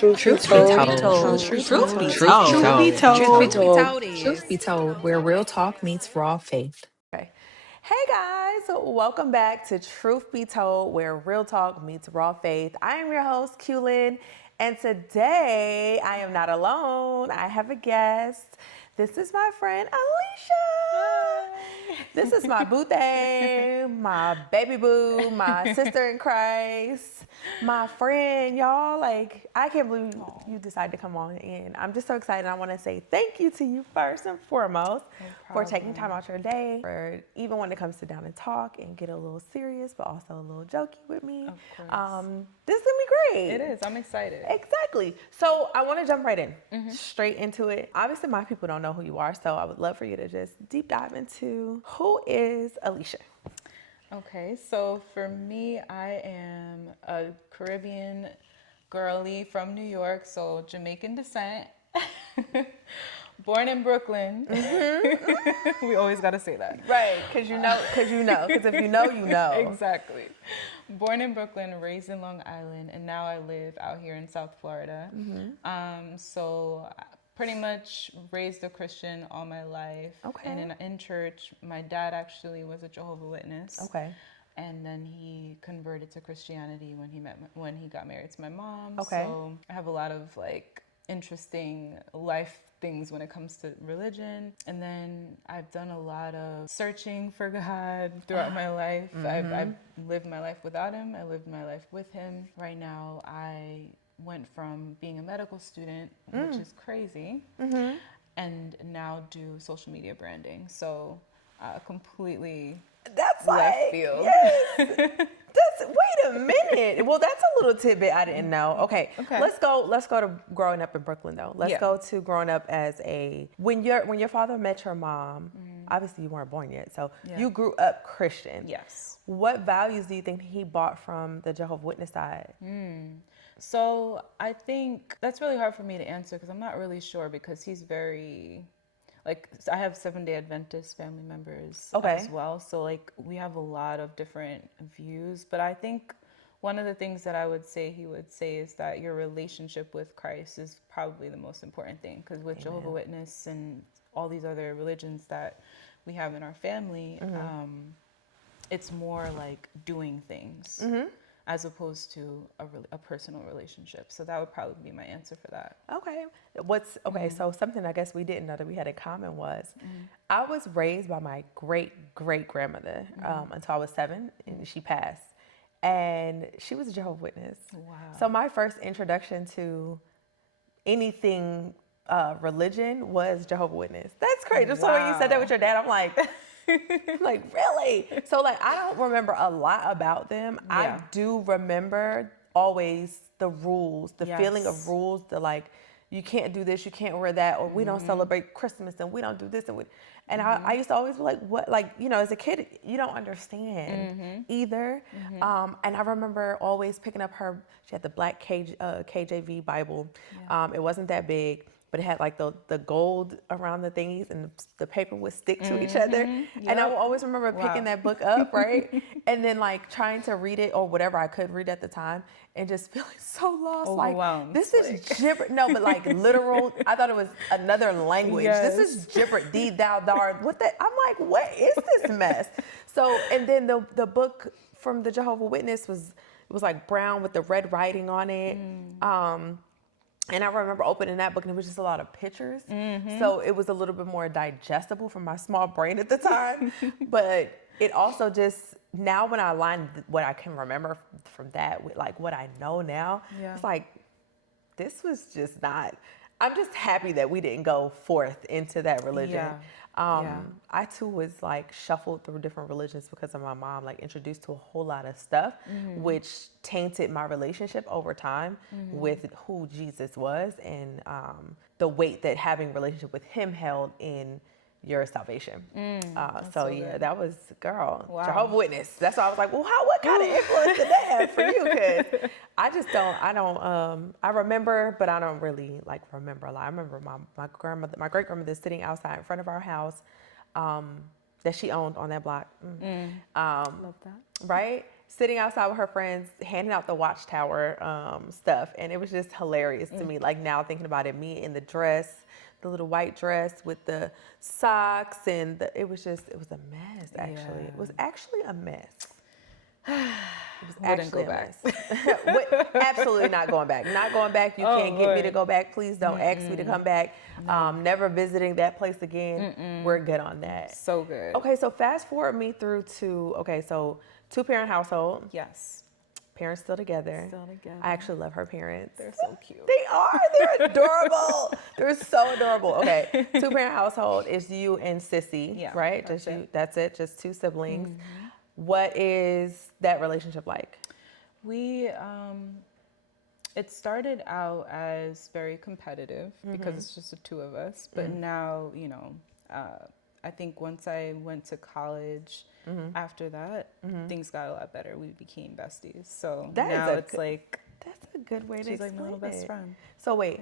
Truth be Truth be told, told. Truth be Truth be told. truth be told. Truth be told. told Truth be is. told, where real talk meets raw faith. Okay. Hey guys, welcome back to Truth Be Told, where real talk meets raw faith. I am your host, Q-Lyn, and today I am not alone. I have a guest. This is my friend, Alisha. This is my boo thing, my baby boo, my sister in Christ, my friend, y'all. Like, I can't believe you decided to come on in. I'm just so excited. I want to say thank you to you first and foremost for taking time out your day, for even wanting to come sit down and talk and get a little serious, but also a little jokey with me. Of course. This is gonna be great. It is. I'm excited. Exactly. So I want to jump right in, straight into it. Obviously, my people don't know who you are, so I would love for you to just deep dive into who is Alisha. Okay, so for me, I am a Caribbean girly from New York, so Jamaican descent. Born in Brooklyn. We always got to say that. Right, because you know, because if you know, you know. Exactly. Born in Brooklyn, raised in Long Island, and now I live out here in South Florida. So pretty much raised a Christian all my life. Okay. And in church, my dad actually was a Jehovah's Witness. Okay. And then he converted to Christianity when he got married to my mom. Okay. So I have a lot of like interesting life things when it comes to religion. And then I've done a lot of searching for God throughout my life. I've lived my life without him. I lived my life with him. Right now, I went from being a medical student, which is crazy, and now do social media branding. So completely That's left like, field. yes. Wait a minute. Well, that's a little tidbit I didn't know. Okay. Okay. Let's go to growing up in Brooklyn though. Let's Yeah. go to growing up as when your father met your mom, obviously you weren't born yet. So Yeah. you grew up Christian. Yes. What values do you think he bought from the Jehovah's Witness side? So I think that's really hard for me to answer because I'm not really sure because he's very, I have 7-Day Adventist family members as well. So like we have a lot of different views, but I think one of the things that I would say he would say is that your relationship with Christ is probably the most important thing because with Jehovah's Witness and all these other religions that we have in our family, it's more like doing things. As opposed to a personal relationship. So that would probably be my answer for that. Okay. So something I guess we didn't know that we had in common was I was raised by my great grandmother until I was 7 and she passed. And she was a Jehovah's Witness. Wow. So my first introduction to anything religion was Jehovah's Witness. That's crazy. So when you said that with your dad, I'm like, really? So like, I don't remember a lot about them. Yeah. I do remember always the rules, the feeling of rules, the like, you can't do this, you can't wear that, or we don't celebrate Christmas and we don't do this. And I used to always be like, what? Like, you know, as a kid, you don't understand either. And I remember always picking up she had the black KJV Bible. It wasn't that big, but it had like the gold around the thingies and the paper would stick to each other. And I will always remember picking that book up, right? And then like trying to read it or whatever I could read at the time and just feeling so lost. Overwhelmed. Like, this is gibberish. No, but like literal, I thought it was another language. Yes. This is gibberish, thee, thou, thou. What the? I'm like, what is this mess? So, and then the book from the Jehovah's Witness was like brown with the red writing on it. And I remember opening that book and it was just a lot of pictures. So it was a little bit more digestible for my small brain at the time. But it also just, now when I align what I can remember from that with like what I know now, it's like, this was just not, I'm just happy that we didn't go forth into that religion. I too was like shuffled through different religions because of my mom, like introduced to a whole lot of stuff, which tainted my relationship over time with who Jesus was and the weight that having a relationship with him held in your salvation. So yeah, that was, girl, Jehovah's Witness. That's why I was like, well, what kind of influence did that have for you? Because I remember, but I don't really like remember a lot. I remember my great grandmother sitting outside in front of our house that she owned on that block. Love that. Right? sitting outside with her friends, handing out the Watchtower stuff, and it was just hilarious to me. Like now thinking about it, me in the dress, the little white dress with the socks, and it was a mess. Actually, it was actually a mess. It was actually a mess. Absolutely not going back. Not going back. You can't get me to go back. Please don't ask me to come back. Never visiting that place again. We're good on that. So good. Okay, so fast forward me through to, so 2-parent household. Yes. Parents still together. Still together. I actually love her parents. They're so cute. They are. They're adorable. They're so adorable. Okay, 2-parent household is you and Sissy, right? Just you. That's it. Just 2 siblings. What is that relationship like? It started out as very competitive because it's just the 2 of us. But now, I think once I went to college, after that, things got a lot better. We became besties. So now it's like... That's a good way to explain it. She's like my little best friend. So wait,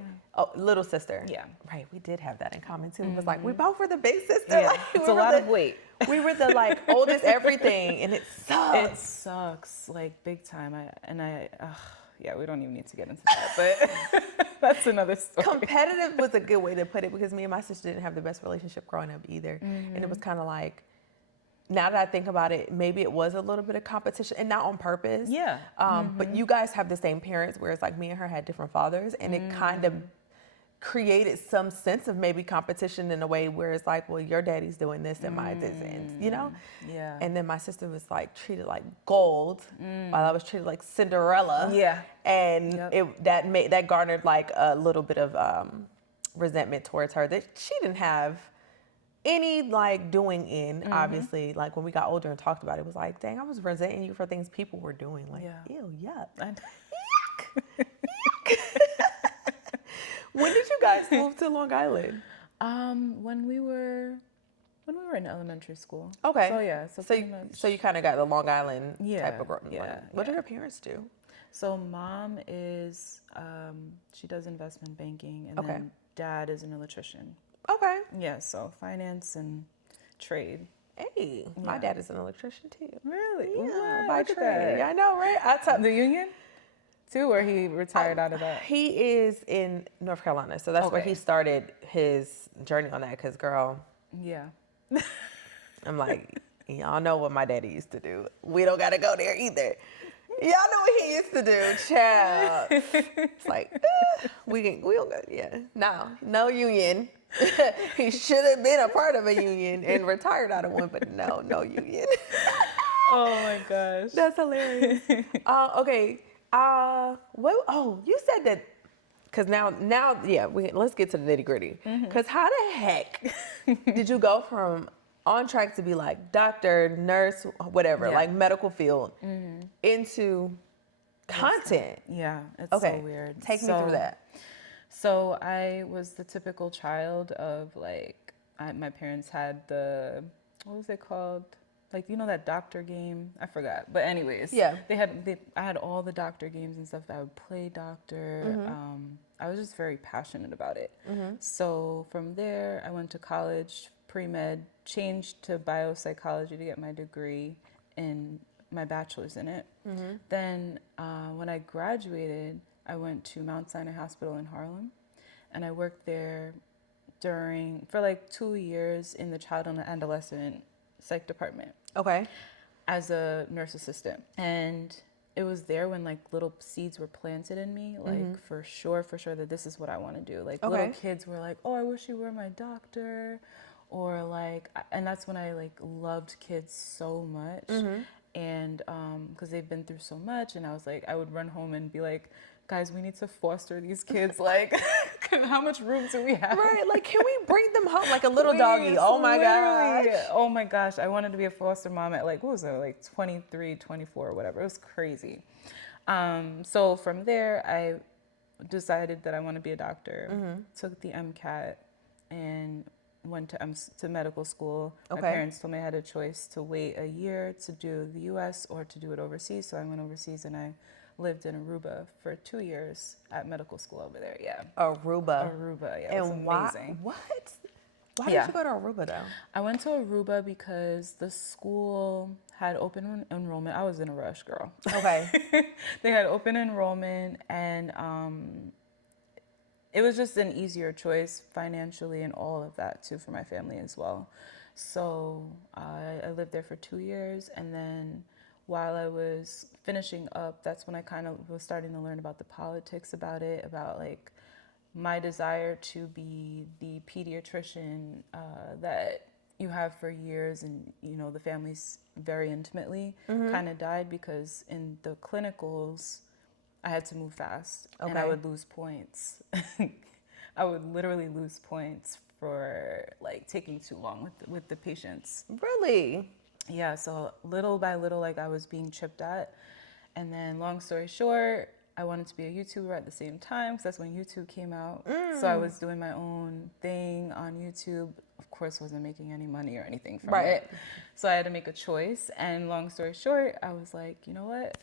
little sister. Yeah. Right, we did have that in common too. It was like, we both were the big sister. Yeah, Like, it's a lot of weight. We were the oldest everything, and it sucks. It sucks, like big time. We don't even need to get into that, but that's another story. Competitive was a good way to put it because me and my sister didn't have the best relationship growing up either. And it was kind of like, now that I think about it, maybe it was a little bit of competition and not on purpose. Yeah. But you guys have the same parents, whereas like me and her had different fathers, and it kind of created some sense of maybe competition in a way where it's like, well, your daddy's doing this and mine isn't, Yeah. And then my sister was like treated like gold while I was treated like Cinderella. Yeah. And that garnered like a little bit of resentment towards her that she didn't have any like doing in. Obviously, like when we got older and talked about it, it was like, dang, I was resenting you for things people were doing. Like, ew, yuck. Yuck. When did you guys move to Long Island? When we were in elementary school. Okay. So yeah. So you kind of got the Long Island type of growth. Yeah. What do your parents do? So mom is she does investment banking, and then dad is an electrician. Okay. Yeah. So finance and trade. Hey, my dad is an electrician too. Really? Yeah, What? by Look at trade. that. Yeah, I know, right? The union? Too, or he retired out of that? He is in North Carolina, so that's where he started his journey on that. Because, girl, Yeah. I'm like, y'all know what my daddy used to do. We don't got to go there either. Y'all know what he used to do, child. It's like, we don't go, no union. He should have been a part of a union and retired out of one, but no union. Oh my gosh. That's hilarious. Okay. You said that, because now, let's get to the nitty gritty. Because how the heck did you go from on track to be like doctor, nurse, whatever, like medical field, into content? Yeah, it's so weird. Take me through that. So I was the typical child of like, my parents had what was it called? Like, that doctor game? I forgot. But anyways, I had all the doctor games and stuff. I would play doctor. I was just very passionate about it. So from there, I went to college, pre-med, changed to biopsychology to get my degree and my bachelor's in it. Then when I graduated, I went to Mount Sinai Hospital in Harlem, and I worked there for like 2 years in the child and adolescent psych department. Okay. As a nurse assistant. And it was there when like little seeds were planted in me, like for sure that this is what I want to do. Like little kids were like, oh, I wish you were my doctor. Or like, and that's when I like loved kids so much. And because they've been through so much, and I was like, I would run home and be like, guys, we need to foster these kids. Like, how much room do we have? Right, like, can we bring them home like a little doggy? Oh my gosh. Oh my gosh, I wanted to be a foster mom at like, what was it, like 23, 24 or whatever. It was crazy. So from there, I decided that I want to be a doctor. Took the MCAT and went to medical school. My parents told me I had a choice to wait a year to do the U.S. or to do it overseas. So I went overseas and I lived in Aruba for 2 years at medical school over there. Yeah. Aruba, yeah. It was amazing. What? Why did you go to Aruba though? I went to Aruba because the school had open enrollment. I was in a rush, girl. Okay. They had open enrollment, and it was just an easier choice financially and all of that too for my family as well. So I lived there for 2 years, and then while I was finishing up, that's when I kind of was starting to learn about the politics about it, about like my desire to be the pediatrician that you have for years, and you know the families very intimately, kind of died because in the clinicals I had to move fast, and I would lose points. I would literally lose points for like taking too long with the patients. Really? Yeah, so little by little, like I was being chipped at. And then long story short, I wanted to be a YouTuber at the same time because that's when YouTube came out. So I was doing my own thing on YouTube. Of course, wasn't making any money or anything from it. So I had to make a choice. And long story short, I was like, you know what?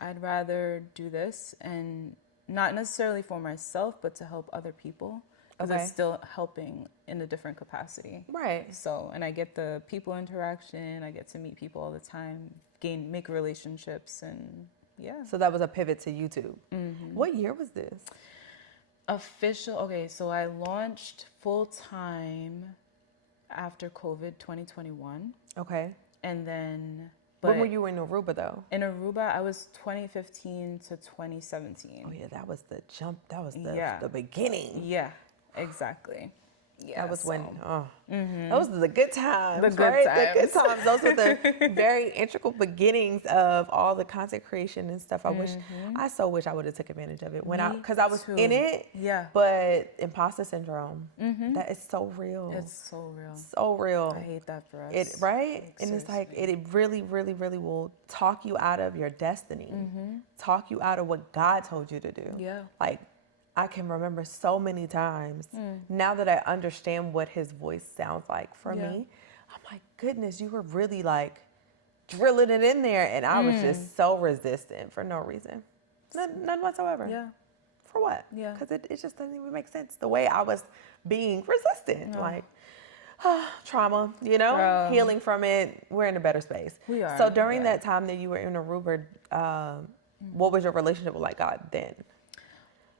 I'd rather do this, and not necessarily for myself, but to help other people. Because it's still helping in a different capacity. Right. So, and I get the people interaction, I get to meet people all the time, make relationships, and yeah. So that was a pivot to YouTube. What year was this? Okay, so I launched full time after COVID 2021. Okay. And then, when were you in Aruba though? In Aruba, I was 2015 to 2017. Oh yeah, that was the jump. That was the beginning. Yeah, exactly. Yeah, that was when those were the good times, the good right? times. The good times. Those were the very integral beginnings of all the content creation and stuff. I so wish I would have took advantage of it because I was in it. Yeah. But imposter syndrome, that is so real. It's so real. So real. I hate that for us. It right, and it's like it really, really, really will talk you out of your destiny, talk you out of what God told you to do. Yeah. Like, I can remember so many times now that I understand what his voice sounds like for me. I'm like, goodness, you were really like drilling it in there. And I was just so resistant for no reason. None whatsoever. Yeah. For what? Yeah. Because it just doesn't even make sense the way I was being resistant. Like, trauma, you know, healing from it. We're in a better space. We are. So during that time that you were in Aruba, what was your relationship with like God then?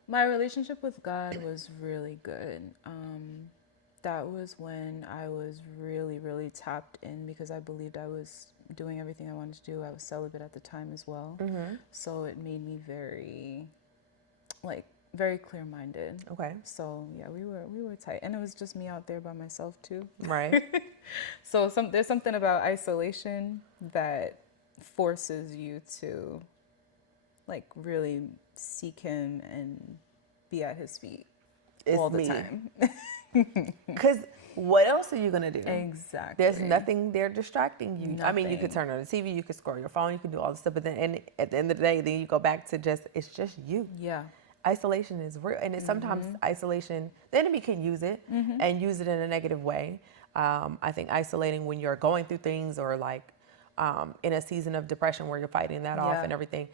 My relationship with God was really good. That was when I was really, really tapped in because I believed I was doing everything I wanted to do. I was celibate at the time as well. So it made me very clear-minded. Okay. So yeah, we were tight. And it was just me out there by myself too. Right. So there's something about isolation that forces you to like really seek him and be at his feet all the time. Because what else are you going to do? Exactly. There's nothing there distracting you. Nothing. I mean, you could turn on the TV, you could scroll your phone, you can do all this stuff, but then at the end of the day, then you go back to it's just you. Yeah. Isolation is real. And it's sometimes isolation, the enemy can use it and use it in a negative way. I think isolating when you're going through things or like in a season of depression where you're fighting that off and everything,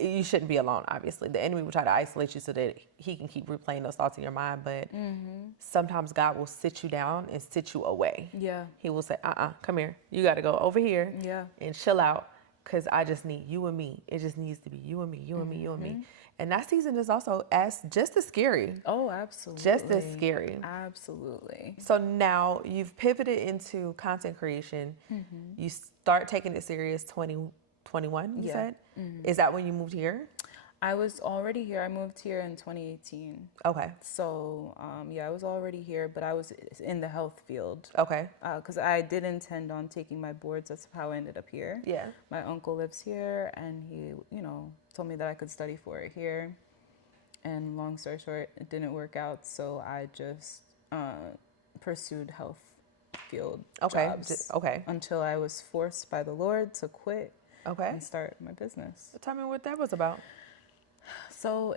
you shouldn't be alone, obviously. The enemy will try to isolate you so that he can keep replaying those thoughts in your mind. But sometimes God will sit you down and sit you away. Yeah. He will say, come here. You got to go over here and chill out because I just need you and me. It just needs to be you and me, you and me, you and me. And that season is also just as scary. Oh, absolutely. Just as scary. Absolutely. So now you've pivoted into content creation. You start taking it serious 2021, you said? Is that when you moved here? I was already here. I moved here in 2018. Okay. So, I was already here, but I was in the health field. Okay. Because I did intend on taking my boards. That's how I ended up here. Yeah. My uncle lives here, and he, told me that I could study for it here. And long story short, it didn't work out, so I just pursued health field jobs. Until I was forced by the Lord to quit. And start my business. Tell me what that was about. So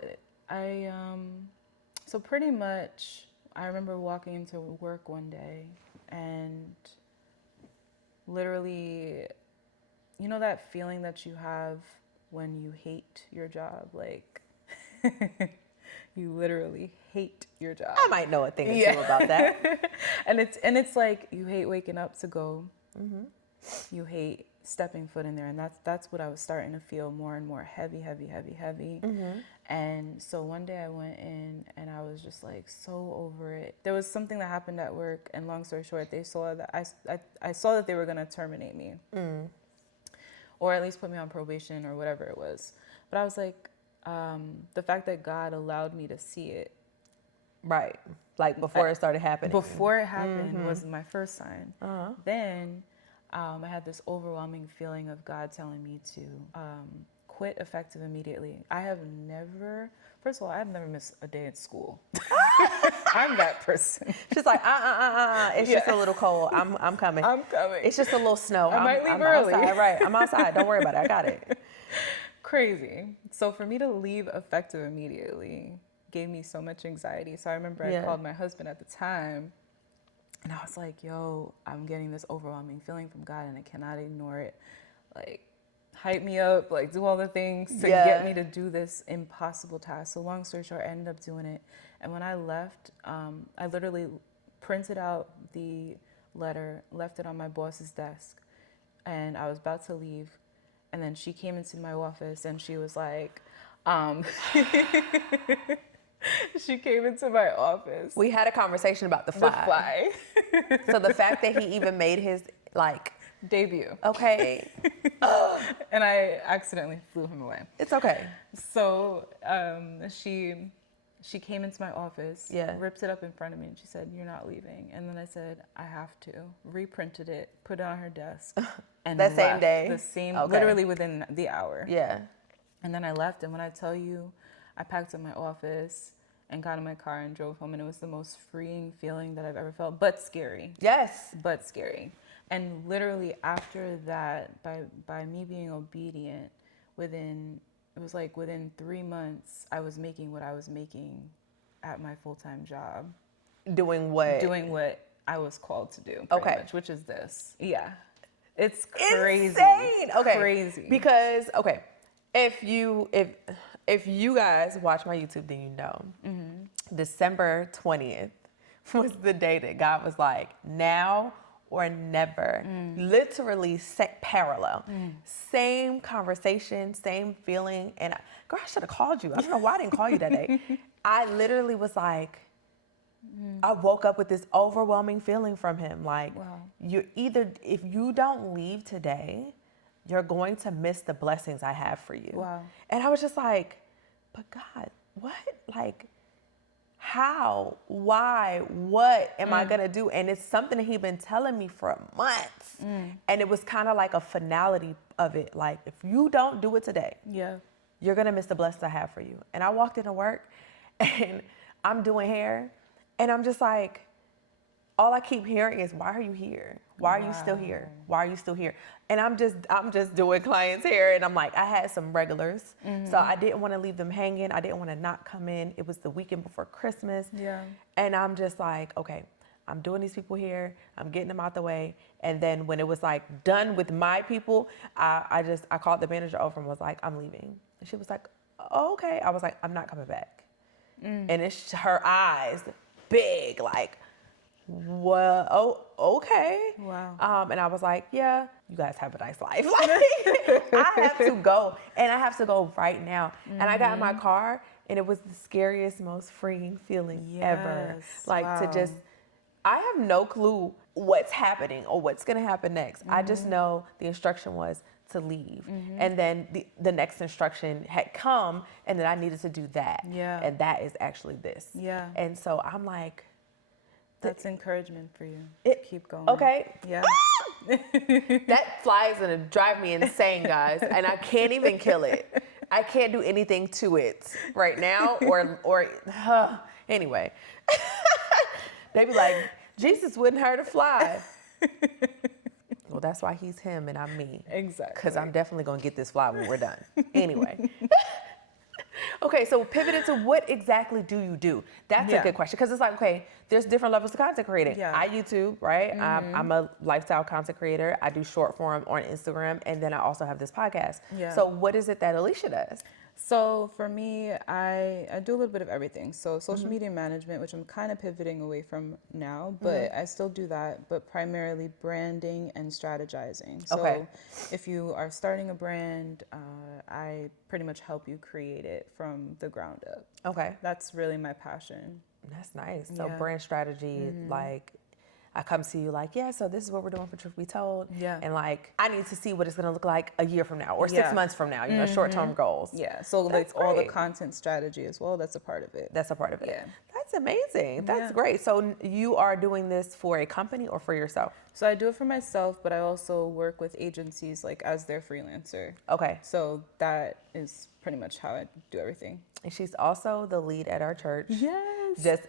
so pretty much, I remember walking into work one day and literally, that feeling that you have when you hate your job, like You literally hate your job. I might know a thing or two about that. and it's like you hate waking up to go. You hate stepping foot in there, and that's what I was starting to feel more and more heavy. And so one day I went in and I was just like so over it. There was something that happened at work, and long story short, they saw that I saw that they were gonna terminate me, or at least put me on probation or whatever it was. But I was like, the fact that God allowed me to see it, right? Like before it started happening. Before it happened was my first sign. Then I had this overwhelming feeling of God telling me to quit effective immediately. First of all, I've never missed a day at school. I'm that person. She's like, it's just a little cold. I'm coming. I'm coming. It's just a little snow. I might leave early. Outside, right? I'm outside. Don't worry about it. I got it. Crazy. So for me to leave effective immediately gave me so much anxiety. So I remember I called my husband at the time, and I was like, yo, I'm getting this overwhelming feeling from God and I cannot ignore it. Like, hype me up, like do all the things to get me to do this impossible task. So long story short, I ended up doing it. And when I left, I literally printed out the letter, left it on my boss's desk, and I was about to leave. And then she came into my office and she was like, she came into my office. We had a conversation about the fly. So the fact that he even made his debut. Okay. And I accidentally flew him away. It's okay. So she came into my office, ripped it up in front of me, and she said, "You're not leaving." And then I said, "I have to." Reprinted it, put it on her desk, and that same left. day? The same, literally within the hour. Yeah. And then I left, and when I tell you, I packed up my office and got in my car and drove home, and it was the most freeing feeling that I've ever felt, but scary. Yes. But scary. And literally after that, by me being obedient, within 3 months, I was making what I was making at my full-time job. Doing what? Doing what I was called to do, pretty much, which is this. Yeah. It's crazy. Insane. Okay. Crazy. Because, if you guys watch my YouTube, then you know. December 20th was the day that God was like, now or never. Literally parallel. Same conversation, same feeling. And girl, I should have called you. I don't know why I didn't call you that day. I literally was like, I woke up with this overwhelming feeling from him. Like, you're either, if you don't leave today, you're going to miss the blessings I have for you. Wow. And I was just like, but God, what? Like, how, why, what am I gonna do? And it's something that he'd been telling me for months. And it was kind of like a finality of it. Like, if you don't do it today, you're gonna miss the blessings I have for you. And I walked into work and I'm doing hair and I'm just like, all I keep hearing is, why are you here? Why are you still here? Why are you still here? And I'm just doing clients' hair, and I'm like, I had some regulars, so I didn't want to leave them hanging. I didn't want to not come in. It was the weekend before Christmas, and I'm just like, okay, I'm doing these people here. I'm getting them out the way. And then when it was like done with my people, I called the manager over and was like, I'm leaving. And she was like, oh, okay. I was like, I'm not coming back. And it's her eyes big, like, well, oh, okay. Wow. And I was like, yeah, you guys have a nice life. Like, I have to go, and I have to go right now. And I got in my car, and it was the scariest, most freeing feeling ever. Like, to just, I have no clue what's happening or what's gonna happen next. I just know the instruction was to leave. And then the next instruction had come, and then I needed to do that. And that is actually this. And so I'm like, that's encouragement for you. Keep going. Okay. Yeah. That fly is gonna drive me insane, guys, and I can't even kill it. I can't do anything to it right now, or anyway. They be like, Jesus wouldn't hurt a fly. Well, that's why he's him and I'm me. Exactly. Because I'm definitely gonna get this fly when we're done. Anyway. Okay, so pivoted to what exactly do you do? That's a good question, because it's like, okay, there's different levels of content creating. I YouTube, right? I'm a lifestyle content creator. I do short form on Instagram, and then I also have this podcast. So what is it that Alisha does? So for me, I do a little bit of everything. So social media management, which I'm kind of pivoting away from now, but I still do that, but primarily branding and strategizing. So if you are starting a brand, I pretty much help you create it from the ground up. Okay. That's really my passion. That's nice. So Yeah. brand strategy, like I come to you like, yeah, so this is what we're doing for Truth Be Told. Yeah. And like, I need to see what it's going to look like a year from now or 6 Yeah. months from now, you know, short-term goals. Yeah. So That's like all the great. content strategy as well, that's a part of it. That's a part of it. Yeah. That's amazing. That's Yeah. great. So you are doing this for a company or for yourself? So I do it for myself, but I also work with agencies like as their freelancer. Okay. So that is pretty much how I do everything. And she's also the lead at our church. Yes. Just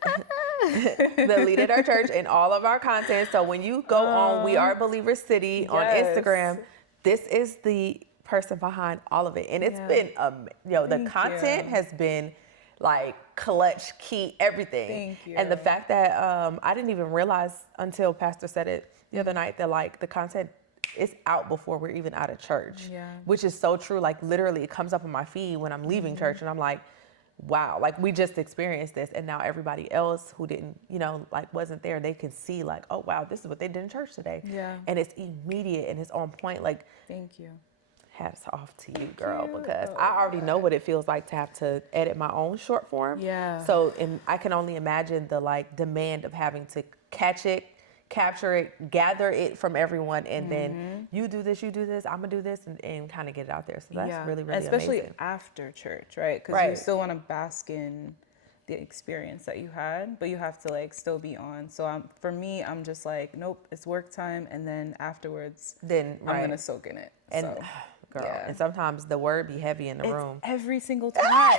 the lead at our church and all of our content. So when you go on We Are Believers City on Yes. Instagram, this is the person behind all of it. And it's been, the Thank content you. has been like clutch, key, everything. Thank you. And the fact that I didn't even realize until Pastor said it the other night that like the content is out before we're even out of church, Yeah. which is so true. Like literally it comes up on my feed when I'm leaving church and I'm like, wow, like we just experienced this. And now everybody else who didn't, like wasn't there, they can see like, oh, wow, this is what they did in church today. Yeah. And it's immediate and it's on point. Like, Thank you. hats off to you, girl, you. because Oh, I already know what it feels like to have to edit my own short form. Yeah. So, and I can only imagine the like demand of having to catch it, capture it, gather it from everyone, and then you do this, I'm gonna do this, and kind of get it out there. So that's really, really especially amazing. after church, right? Because Right. you still want to bask in the experience that you had, but you have to like still be on. So for me, I'm just like, nope, it's work time, and then afterwards, Then I'm right. gonna soak in it. And So, girl, yeah. and sometimes the word be heavy in the It's room. every single time.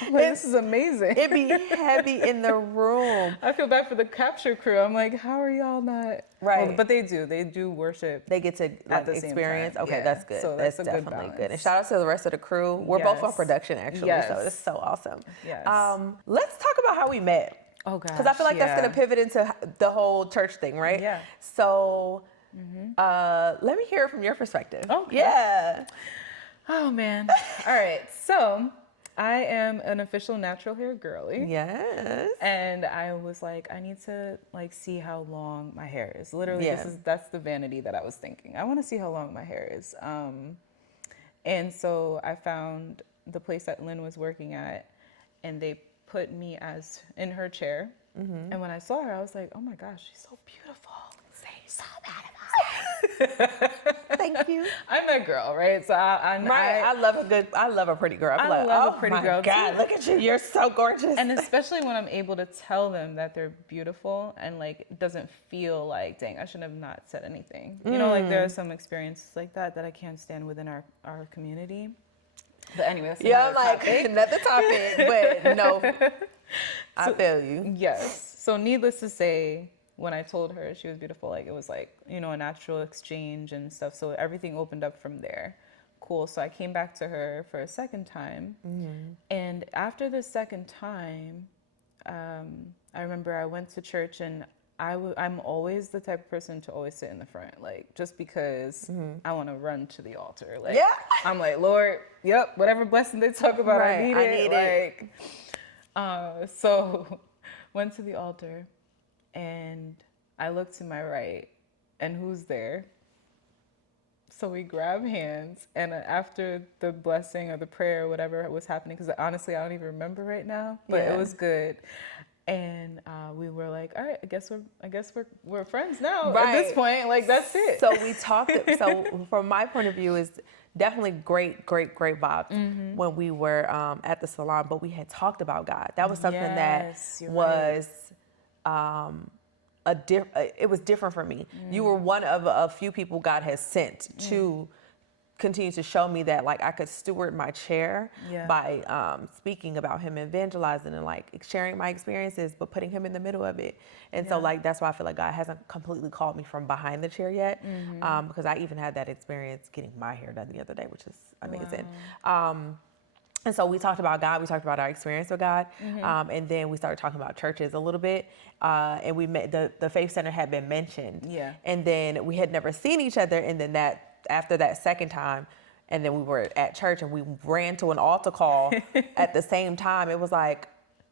I'm like, this is amazing. It be heavy in the room. I feel bad for the capture crew. I'm like, how are y'all not? Right. Well, but they do worship. They get to like the same experience. time. Okay, Yeah. that's good. So that's that's a good definitely good. balance. And shout out to the rest of the crew. We're both on Yes. production actually, so Yes. it's so awesome. Yes. Let's talk about how we met. Oh gosh. Because I feel like that's gonna pivot into the whole church thing, right? Yeah. So let me hear it from your perspective. Okay. Yeah. Oh man. All right. So I am an official natural hair girly. Yes. And I was like, I need to like see how long my hair is. Literally, Yeah. that's the vanity that I was thinking. I want to see how long my hair is. And so I found the place that Lynn was working at, and they put me as in her chair. And when I saw her, I was like, oh my gosh, she's so beautiful. So Thank you. I'm that girl, right? So I love a pretty girl. I'm like, love a oh pretty my girl, God, too. look at you. You're so gorgeous. and especially when I'm able to tell them that they're beautiful and like it doesn't feel like, dang, I should have not said anything. You know, like there are some experiences like that I can't stand within our community. But anyway, that's yeah, I'm another like topic. another topic, but no, I feel you. Yes. So needless to say, when I told her she was beautiful, like it was like, a natural exchange and stuff. So everything opened up from there. Cool. So I came back to her for a second time. And after the second time, I remember I went to church and I'm always the type of person to always sit in the front, like just because I want to run to the altar. Like, Yeah. I'm like, Lord, yep, whatever blessing they talk about, Right, I need I it. need it. Like, so went to the altar and I looked to my right and who's there? So we grab hands, and after the blessing or the prayer or whatever was happening, because honestly I don't even remember right now, but Yeah. it was good. And we were like, all right, I guess we're friends now. At this Right. point, like that's it. So we talked. So from my point of view, is definitely great vibes when we were at the salon. But we had talked about God. That was something Yes, that you're was it was different for me. You were one of a few people God has sent to continue to show me that like I could steward my chair Yeah. by speaking about him, evangelizing and like sharing my experiences, but putting him in the middle of it. And so Yeah. like that's why I feel like God hasn't completely called me from behind the chair yet, because I even had that experience getting my hair done the other day, which is amazing. And so we talked about God, we talked about our experience with God, and then we started talking about churches a little bit, and we met, the Faith Center had been mentioned, Yeah. and then we had never seen each other, and then after that second time, and then we were at church and we ran to an altar call at the same time. It was like,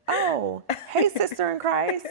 oh, hey, sister in Christ.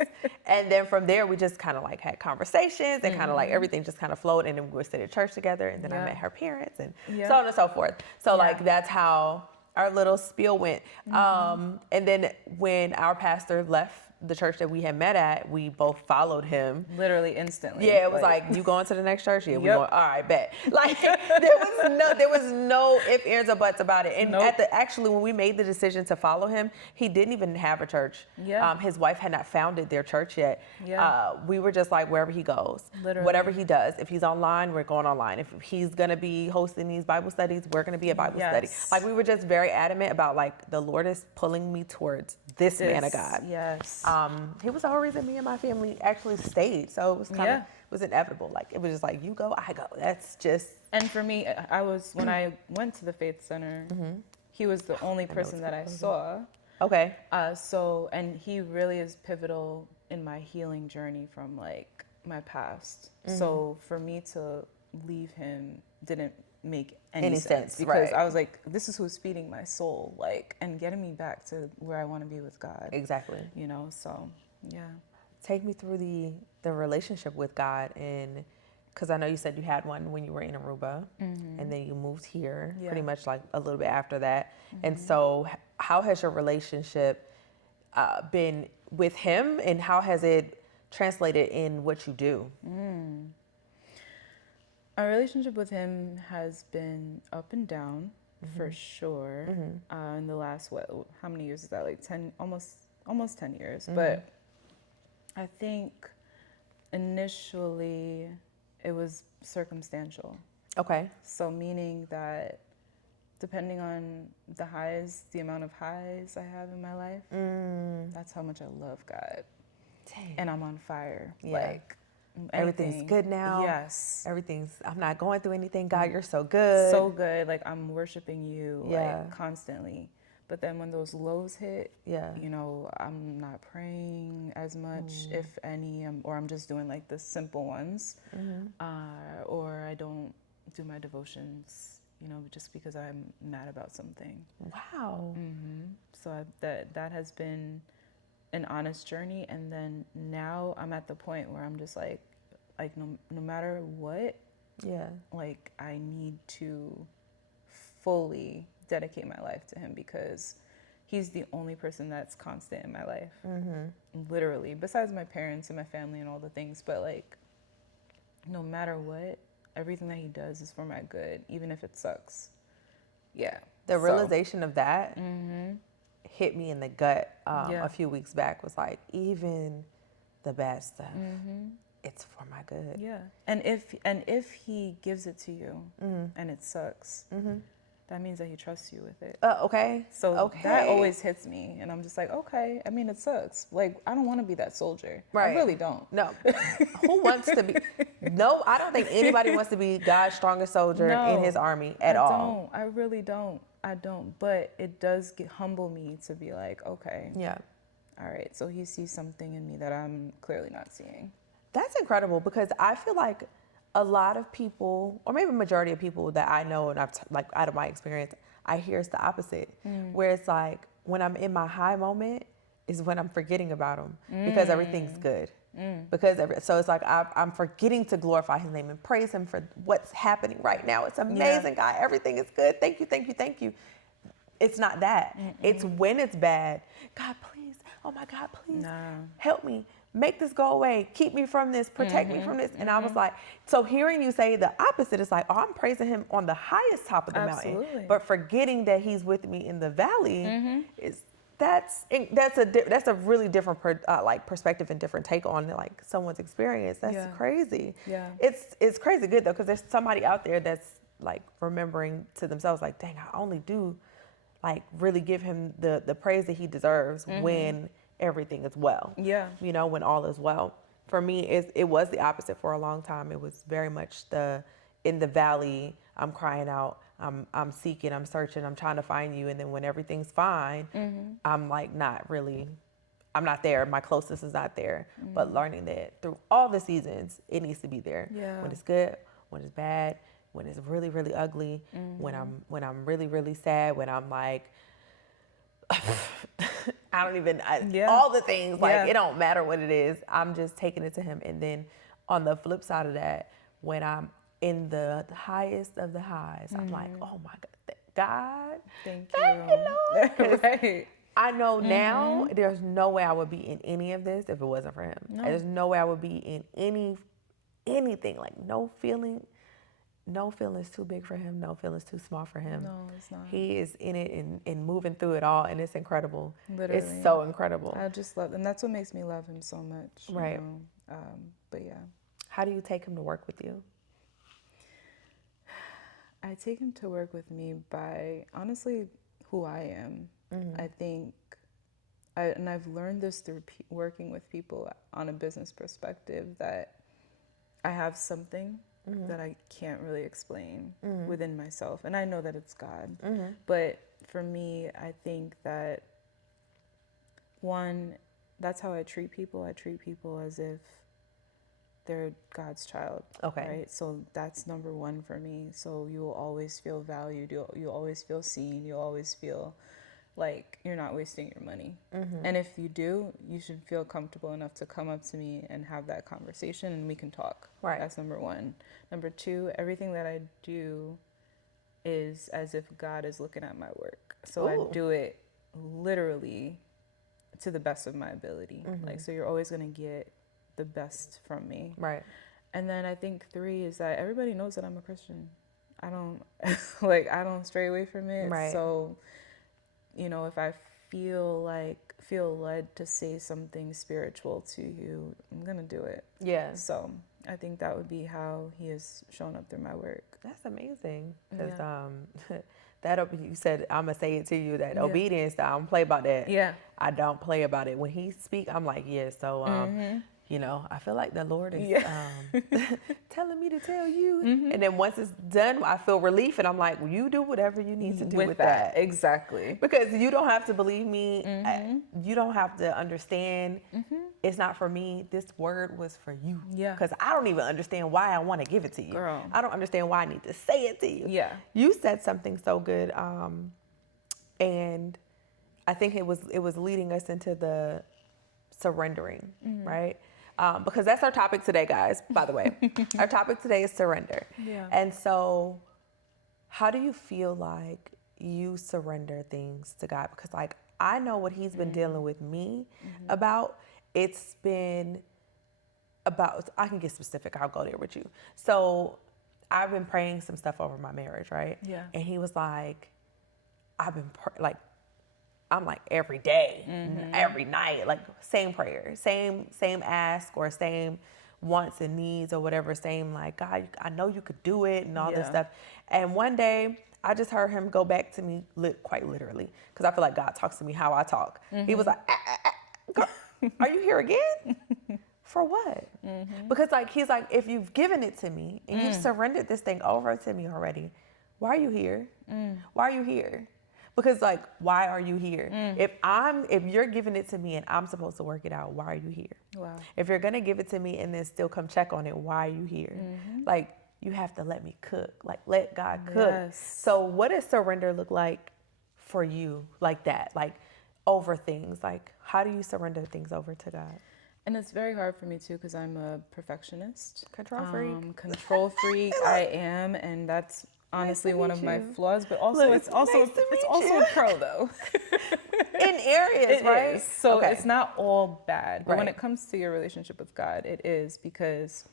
And then from there, we just kind of like had conversations and kind of like everything just kind of flowed. And then we would sit at church together. And then I met her parents and so on and so forth. So like that's how our little spiel went. And then when our pastor left the church that we had met at, we both followed him. Literally instantly. Yeah, it was like you going to the next church? Yeah, we going. All right, bet. Like there was no ifs, ands, or buts about it. And actually when we made the decision to follow him, he didn't even have a church. Yeah. His wife had not founded their church yet. Yeah. We were just like wherever he goes, literally. Whatever he does. If he's online, we're going online. If he's gonna be hosting these Bible studies, we're gonna be a Bible study. Like we were just very adamant about like the Lord is pulling me towards this man of God. Yes. He was the whole reason me and my family actually stayed. So it was kind of, it was inevitable. Like, it was just like, you go, I go. That's just. And for me, when I went to the Faith Center, he was the only person that I saw. Okay. And he really is pivotal in my healing journey from like my past. So for me to leave him didn't make any sense because I was like, this is who's feeding my soul, like, and getting me back to where I want to be with God. Exactly. You know, so yeah. Take me through the relationship with God, and because I know you said you had one when you were in Aruba, and then you moved here pretty much like a little bit after that. And so how has your relationship been with him, and how has it translated in what you do? Our relationship with him has been up and down for sure. In the last, how many years is that? Like 10, almost 10 years. But I think initially it was circumstantial. Okay. So meaning that depending on the highs, the amount of highs I have in my life, that's how much I love God. Dang. And I'm on fire. Yeah. Like, everything's good now. Yes. I'm not going through anything. God, you're so good. So good. Like, I'm worshiping you like constantly. But then when those lows hit, you know, I'm not praying as much, if any, or I'm just doing like the simple ones, or I don't do my devotions, you know, just because I'm mad about something. Wow. So that has been an honest journey. And then now I'm at the point where I'm just like no matter what, like I need to fully dedicate my life to him because he's the only person that's constant in my life. Literally, besides my parents and my family and all the things, but like no matter what, everything that he does is for my good, even if it sucks. The realization of that hit me in the gut a few weeks back. Was like, even the bad stuff, it's for my good. And if he gives it to you and it sucks, that means that he trusts you with it. Okay. So that always hits me. And I'm just like, okay, I mean, it sucks. Like, I don't want to be that soldier. Right. I really don't. No. Who wants to be? No, I don't think anybody wants to be God's strongest soldier in his army at all. I really don't. I don't. But it does humble me to be like, okay. Yeah. All right. So he sees something in me that I'm clearly not seeing. That's incredible because I feel like a lot of people, or maybe majority of people that I know, and I've like out of my experience, I hear it's the opposite. Where it's like when I'm in my high moment is when I'm forgetting about him because everything's good. So it's like I'm forgetting to glorify his name and praise him for what's happening right now. It's amazing, God. Everything is good. Thank you, thank you, thank you. It's not that. It's when it's bad. God, please. Oh my God, please help me. Make this go away. Keep me from this. Protect me from this. And I was like, so hearing you say the opposite is like, oh, I'm praising him on the highest top of the mountain, but forgetting that he's with me in the valley that's a really different perspective and different take on like someone's experience. That's crazy. Yeah, it's crazy good though because there's somebody out there that's like remembering to themselves like, dang, I only do like really give him the praise that he deserves when everything is well. Yeah. You know, when all is well. For me, it was the opposite for a long time. It was very much in the valley, I'm crying out, I'm seeking, I'm searching, I'm trying to find you. And then when everything's fine, I'm like I'm not there. My closeness is not there. But learning that through all the seasons, it needs to be there. Yeah. When it's good, when it's bad, when it's really, really ugly, when I'm really, really sad, when I'm like, all the things, like, it don't matter what it is. I'm just taking it to him. And then on the flip side of that, when I'm in the highest of the highs, I'm like, oh my God, thank you, Lord. Right. I know now there's no way I would be in any of this if it wasn't for him. No. There's no way I would be in anything, like no feeling's too big for him, no feeling's too small for him. No, it's not. He is in it and moving through it all, and it's incredible. Literally. It's so incredible. I just love, and that's what makes me love him so much. Right. You know? But yeah. How do you take him to work with you? I take him to work with me by, honestly, who I am. I think, and I've learned this through working with people on a business perspective, that I have something that I can't really explain within myself. And I know that it's God. But for me, I think that, one, that's how I treat people. I treat people as if they're God's child. Okay. Right? So that's number one for me. So you will always feel valued. You'll always feel seen. You'll always feel like you're not wasting your money. And if you do, you should feel comfortable enough to come up to me and have that conversation and we can talk. Right. That's number one. Number two, everything that I do is as if God is looking at my work. So I do it literally to the best of my ability. Like, so you're always going to get the best from me. Right. And then I think three is that everybody knows that I'm a Christian. I don't I don't stray away from it. Right. So, you know, if I feel led to say something spiritual to you, I'm gonna do it. Yeah. So I think that would be how he has shown up through my work. That's amazing. Because you said, I'm gonna say it to you, that obedience, I don't play about that. Yeah. I don't play about it. When he speak, I'm like, yeah. So you know, I feel like the Lord is telling me to tell you. And then once it's done, I feel relief, and I'm like, well, you do whatever you need to do with that. Exactly. Because you don't have to believe me. You don't have to understand. It's not for me. This word was for you. Yeah. Because I don't even understand why I want to give it to you. Girl. I don't understand why I need to say it to you. Yeah. You said something so good, and I think it was leading us into the surrendering, right? Because that's our topic today, guys, by the way. Our topic today is surrender. Yeah. And so how do you feel like you surrender things to God? Because, like, I know what he's been dealing with me about. It's been about, I can get specific, I'll go there with you. So I've been praying some stuff over my marriage, right? Yeah. And he was like, I'm like every day, every night, like same prayer, same ask, or same wants and needs or whatever, same like, God, I know you could do it and all this stuff. And one day I just heard him go back to me quite literally, because I feel like God talks to me how I talk. He was like, girl, are you here again? For what? Because like, he's like, if you've given it to me and you've surrendered this thing over to me already, why are you here? Why are you here? Because like, why are you here? If you're giving it to me and I'm supposed to work it out, why are you here? Wow. If you're gonna give it to me and then still come check on it, why are you here? Like, you have to let me cook. Like, let God cook. Yes. So what does surrender look like for you, like that? Like, over things? Like, how do you surrender things over to God? And it's very hard for me too, because I'm a perfectionist. Control freak. Control freak, I am, and that's honestly one of my flaws. But also, Look, it's also a pro though. In areas, right? Is. So okay. it's not all bad. But when Right. it comes to your relationship with God, it is, because,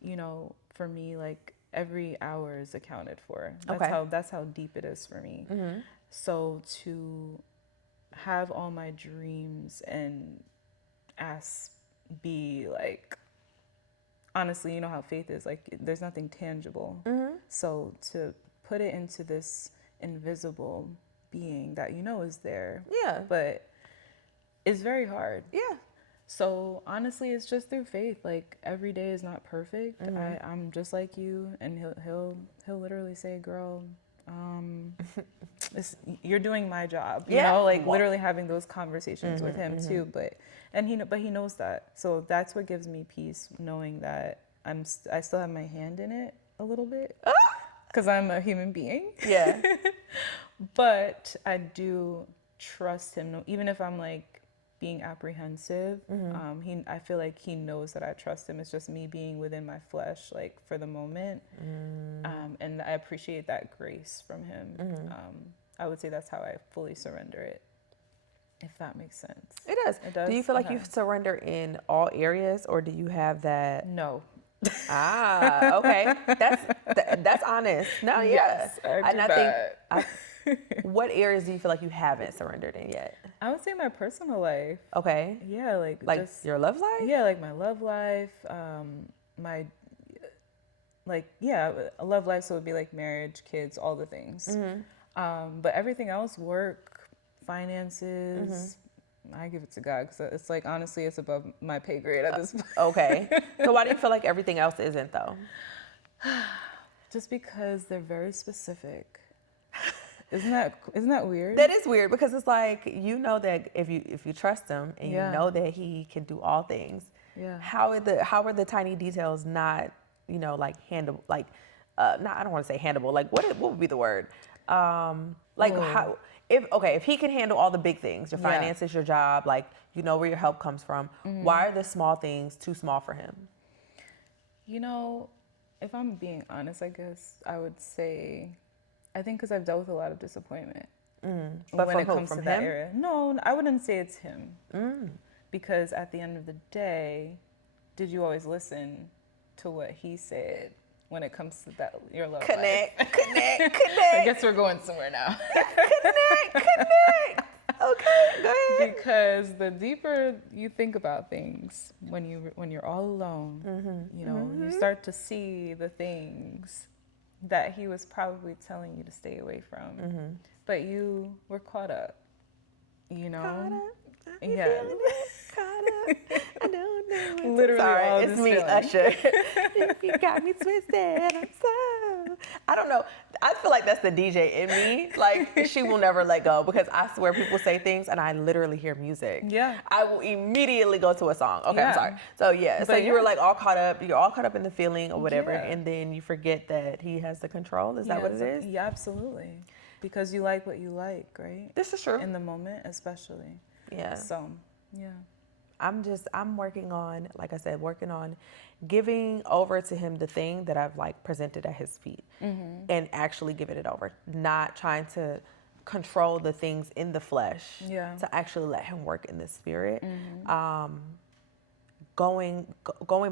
you know, for me, like, every hour is accounted for. That's how deep it is for me. So to have all my dreams and asks be like, honestly, you know how faith is, like, there's nothing tangible. So to put it into this invisible being that you know is there, but it's very hard. So honestly, it's just through faith. Like, every day is not perfect. I'm just like you, and he'll literally say, girl, you're doing my job, you know, like, literally having those conversations with him too. But he knows that. So that's what gives me peace, knowing that I still have my hand in it a little bit. because I'm a human being. Yeah. But I do trust him, even if I'm like being apprehensive. I feel like he knows that I trust him. It's just me being within my flesh, like for the moment. And I appreciate that grace from him. I would say that's how I fully surrender it, if that makes sense. It does. It does. Do you feel like Okay. you surrender in all areas, or do you have that? No. Okay. That's honest. No, yeah. Yes, I do that. What areas do you feel like you haven't surrendered in yet? I would say my personal life. Okay. Yeah, like just your love life? yeah, like my love life, my a love life. So it would be like marriage, kids, all the things. But everything else, work, finances, I give it to God because it's like honestly, it's above my pay grade at this point. Okay. So why do you feel like everything else isn't though? Just because they're very specific. Isn't that weird? That is weird because it's like you know that if you trust him and you know that he can do all things. Yeah. How are the tiny details not like handable like not I don't want to say handable like what would be the word how if he can handle all the big things, your finances, your job, like you know where your help comes from, why are the small things too small for him? If I'm being honest, I guess I would say I think because I've dealt with a lot of disappointment But when it comes from to that him? area. No, I wouldn't say it's him. Because at the end of the day, did you always listen to what he said when it comes to that your love life? Connect. I guess we're going somewhere now. Connect. Okay, go ahead. Because the deeper you think about things when you're all alone, you start to see the things that he was probably telling you to stay away from. But you were caught up, Caught up. I'm Yeah. feeling it. Caught up. I don't know. What Literally Sorry, all it's this me, feeling. Usher. You got me twisted. I'm so. I don't know. I feel like that's the DJ in me. Like she will never let go because I swear people say things and I literally hear music. Yeah. I will immediately go to a song. Okay, I'm Yeah. sorry. So yeah. So But you were yeah. like all caught up. You're all caught up in the feeling or whatever, Yeah. and then you forget that he has the control. Is that what it is? Yeah, absolutely. Because you like what you like, right? This is true. In the moment, especially. Yeah. So, yeah. I'm working on, like I said, giving over to him the thing that I've like presented at his feet and actually giving it over, not trying to control the things in the flesh to actually let him work in the spirit. Going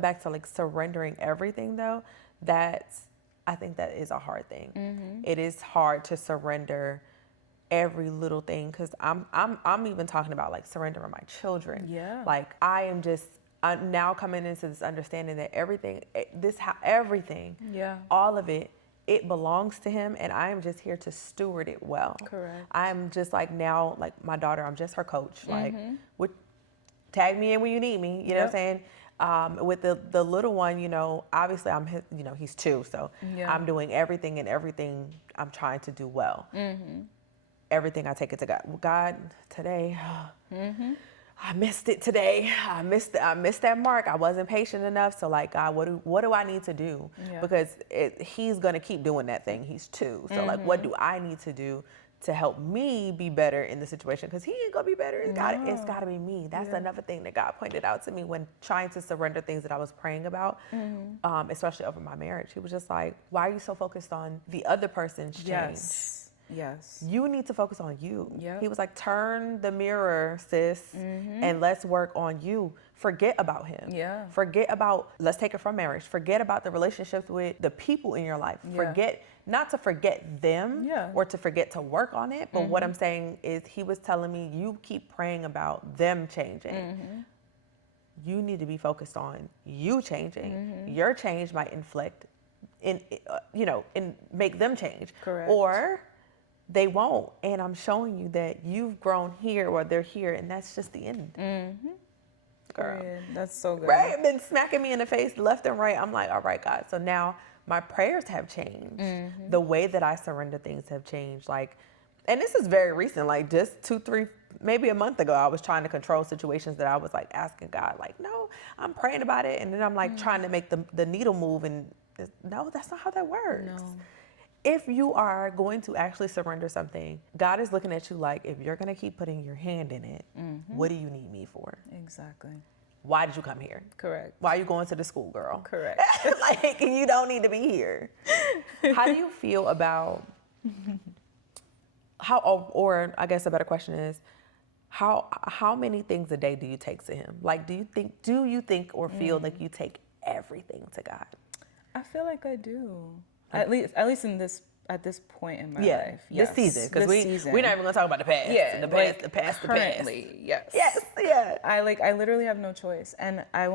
back to like surrendering everything though, I think that is a hard thing. It is hard to surrender every little thing because I'm even talking about like surrendering my children. Yeah. Like I'm now coming into this understanding that everything, all of it, it belongs to him, and I am just here to steward it well. Correct. I'm just like now, like my daughter, I'm just her coach. Like, tag me in when you need me. You know what I'm saying? With the little one, obviously I'm his, he's 2, so I'm doing everything I'm trying to do well. Everything I take it to God. God, today, I missed it today. I missed that mark. I wasn't patient enough. So like, God, what do I need to do? Yeah. Because he's gonna keep doing that thing. He's 2. So like, what do I need to do to help me be better in the situation? Because he ain't gonna be better. It's gotta be me. That's another thing that God pointed out to me when trying to surrender things that I was praying about, especially over my marriage. He was just like, why are you so focused on the other person's change? Yes. You need to focus on you. Yep. He was like, turn the mirror, sis, and let's work on you. Forget about him. Yeah. Let's take it from marriage. Forget about the relationships with the people in your life. Yeah. Not to forget them or to forget to work on it. But what I'm saying is he was telling me, you keep praying about them changing. You need to be focused on you changing. Your change might inflict and make them change. Correct. Or they won't. And I'm showing you that you've grown here or they're here, and that's just the end. Girl. Period. That's so good. Right? Been smacking me in the face left and right. I'm like, all right, God. So now my prayers have changed. The way that I surrender things have changed. Like, and this is very recent, like just 2, 3, maybe a month ago, I was trying to control situations that I was like asking God, like, no, I'm praying about it. And then I'm like trying to make the needle move, and no, that's not how that works. No. if you are going to actually surrender something, God is looking at you like, if you're going to keep putting your hand in it, what do you need me for? Exactly. Why did you come here? Correct. Why are you going to the school, girl? Correct. Like, you don't need to be here. How do you feel about how, or I guess a better question is, how many things a day do you take to him? Like, do you think or feel like you take everything to God? I feel like I do. At least at this point in my life. Yes. This season, because we're not even gonna talk about the past. Yeah, the past. Currently, yes. Yes, yeah. I literally have no choice, and I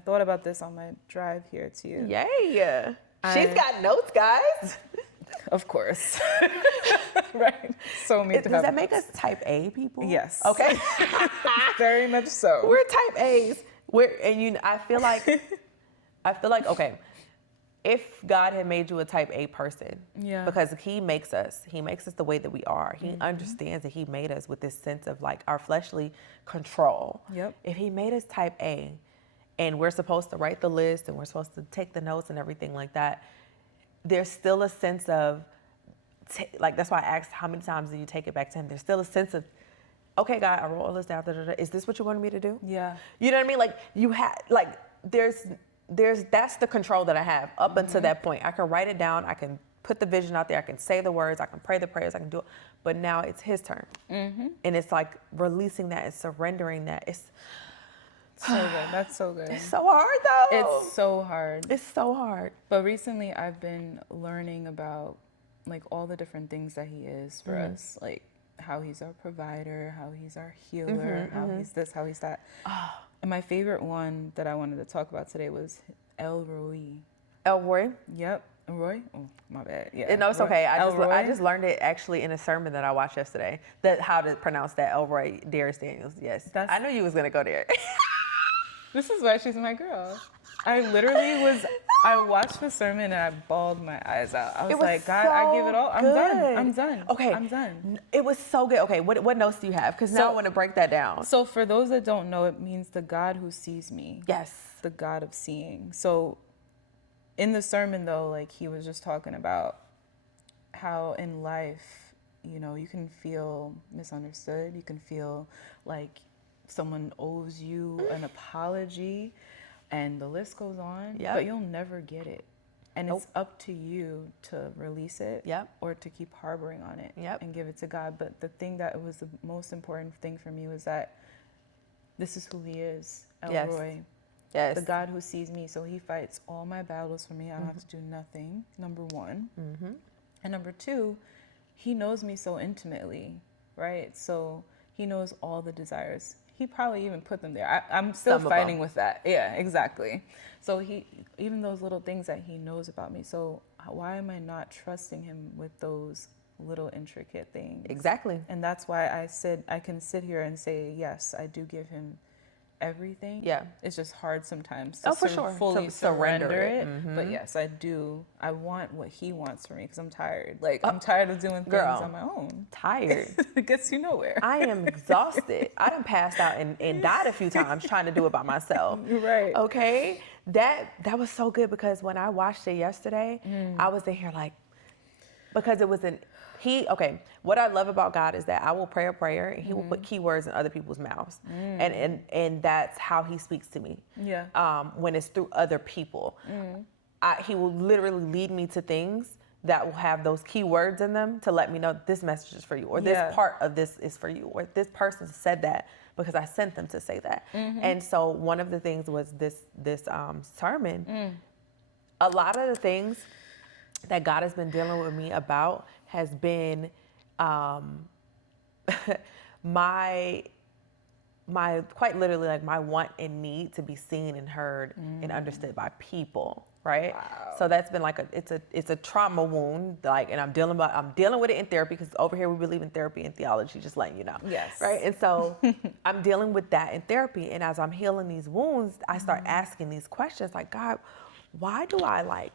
thought about this on my drive here to you. Yay! She's got notes, guys. Of course. Right. So me. Does that make us type A people? Yes. Okay. Very much so. We're type A's. I feel like okay. If God had made you a type A person, because he makes us the way that we are. He understands that he made us with this sense of like our fleshly control. Yep. If he made us type A, and we're supposed to write the list and we're supposed to take the notes and everything like that, there's still a sense of, like, that's why I asked how many times do you take it back to him? There's still a sense of, okay, God, I wrote all this down. Is this what you wanted me to do? Yeah. You know what I mean? Like, that's the control that I have up until that point. I can write it down. I can put the vision out there. I can say the words. I can pray the prayers. I can do it. But now it's his turn. And it's like releasing that and surrendering that. It's so good. That's so good. It's so hard, though. It's so hard. It's so hard. But recently I've been learning about like all the different things that he is for us. Like how he's our provider, how he's our healer, how he's this, how he's that. And my favorite one that I wanted to talk about today was El Roi. El Roy? Yep. Roy? Oh, my bad. Yeah. No, it's okay. I Roy? just learned it actually in a sermon that I watched yesterday. How to pronounce that. El Roy, Darius Daniels. Yes. I knew you was gonna go there. This is why she's my girl. I watched the sermon and I bawled my eyes out. I was like, God, I give it all. I'm done. Okay. I'm done. It was so good. Okay, what notes do you have? Because now I want to break that down. So for those that don't know, it means the God who sees me. Yes. The God of seeing. So in the sermon though, like he was just talking about how in life, you know, you can feel misunderstood. You can feel like someone owes you an apology, and the list goes on, but you'll never get it. And it's up to you to release it or to keep harboring on it and give it to God. But the thing that was the most important thing for me was that this is who he is, El Roy. Yes. The God who sees me. So he fights all my battles for me. I don't have to do nothing, number one. And number two, he knows me so intimately, right? So he knows all the desires. He probably even put them there. I'm still fighting with that. Yeah, exactly. So even those little things that he knows about me. So why am I not trusting him with those little intricate things? Exactly. And that's why I said I can sit here and say, yes, I do give him everything. Yeah. It's just hard sometimes to fully to surrender it. But yes, I do. I want what he wants for me because I'm tired. Like, I'm tired of doing things on my own. Tired. It gets you nowhere. I am exhausted. I done passed out and died a few times trying to do it by myself. Right. Okay? That was so good because when I watched it yesterday, I was in here like, because it was what I love about God is that I will pray a prayer and he will put keywords in other people's mouths. And that's how he speaks to me. Yeah. When it's through other people. He will literally lead me to things that will have those keywords in them to let me know this message is for you, or this part of this is for you, or this person said that because I sent them to say that. And so one of the things was this sermon. A lot of the things that God has been dealing with me about has been my quite literally like my want and need to be seen and heard and understood by people, right? Wow. So that's been like it's a trauma wound, like, and I'm dealing with it in therapy because over here we believe in therapy and theology, just letting you know. Yes. Right. And so I'm dealing with that in therapy, and as I'm healing these wounds, I start asking these questions like, God, why do I like?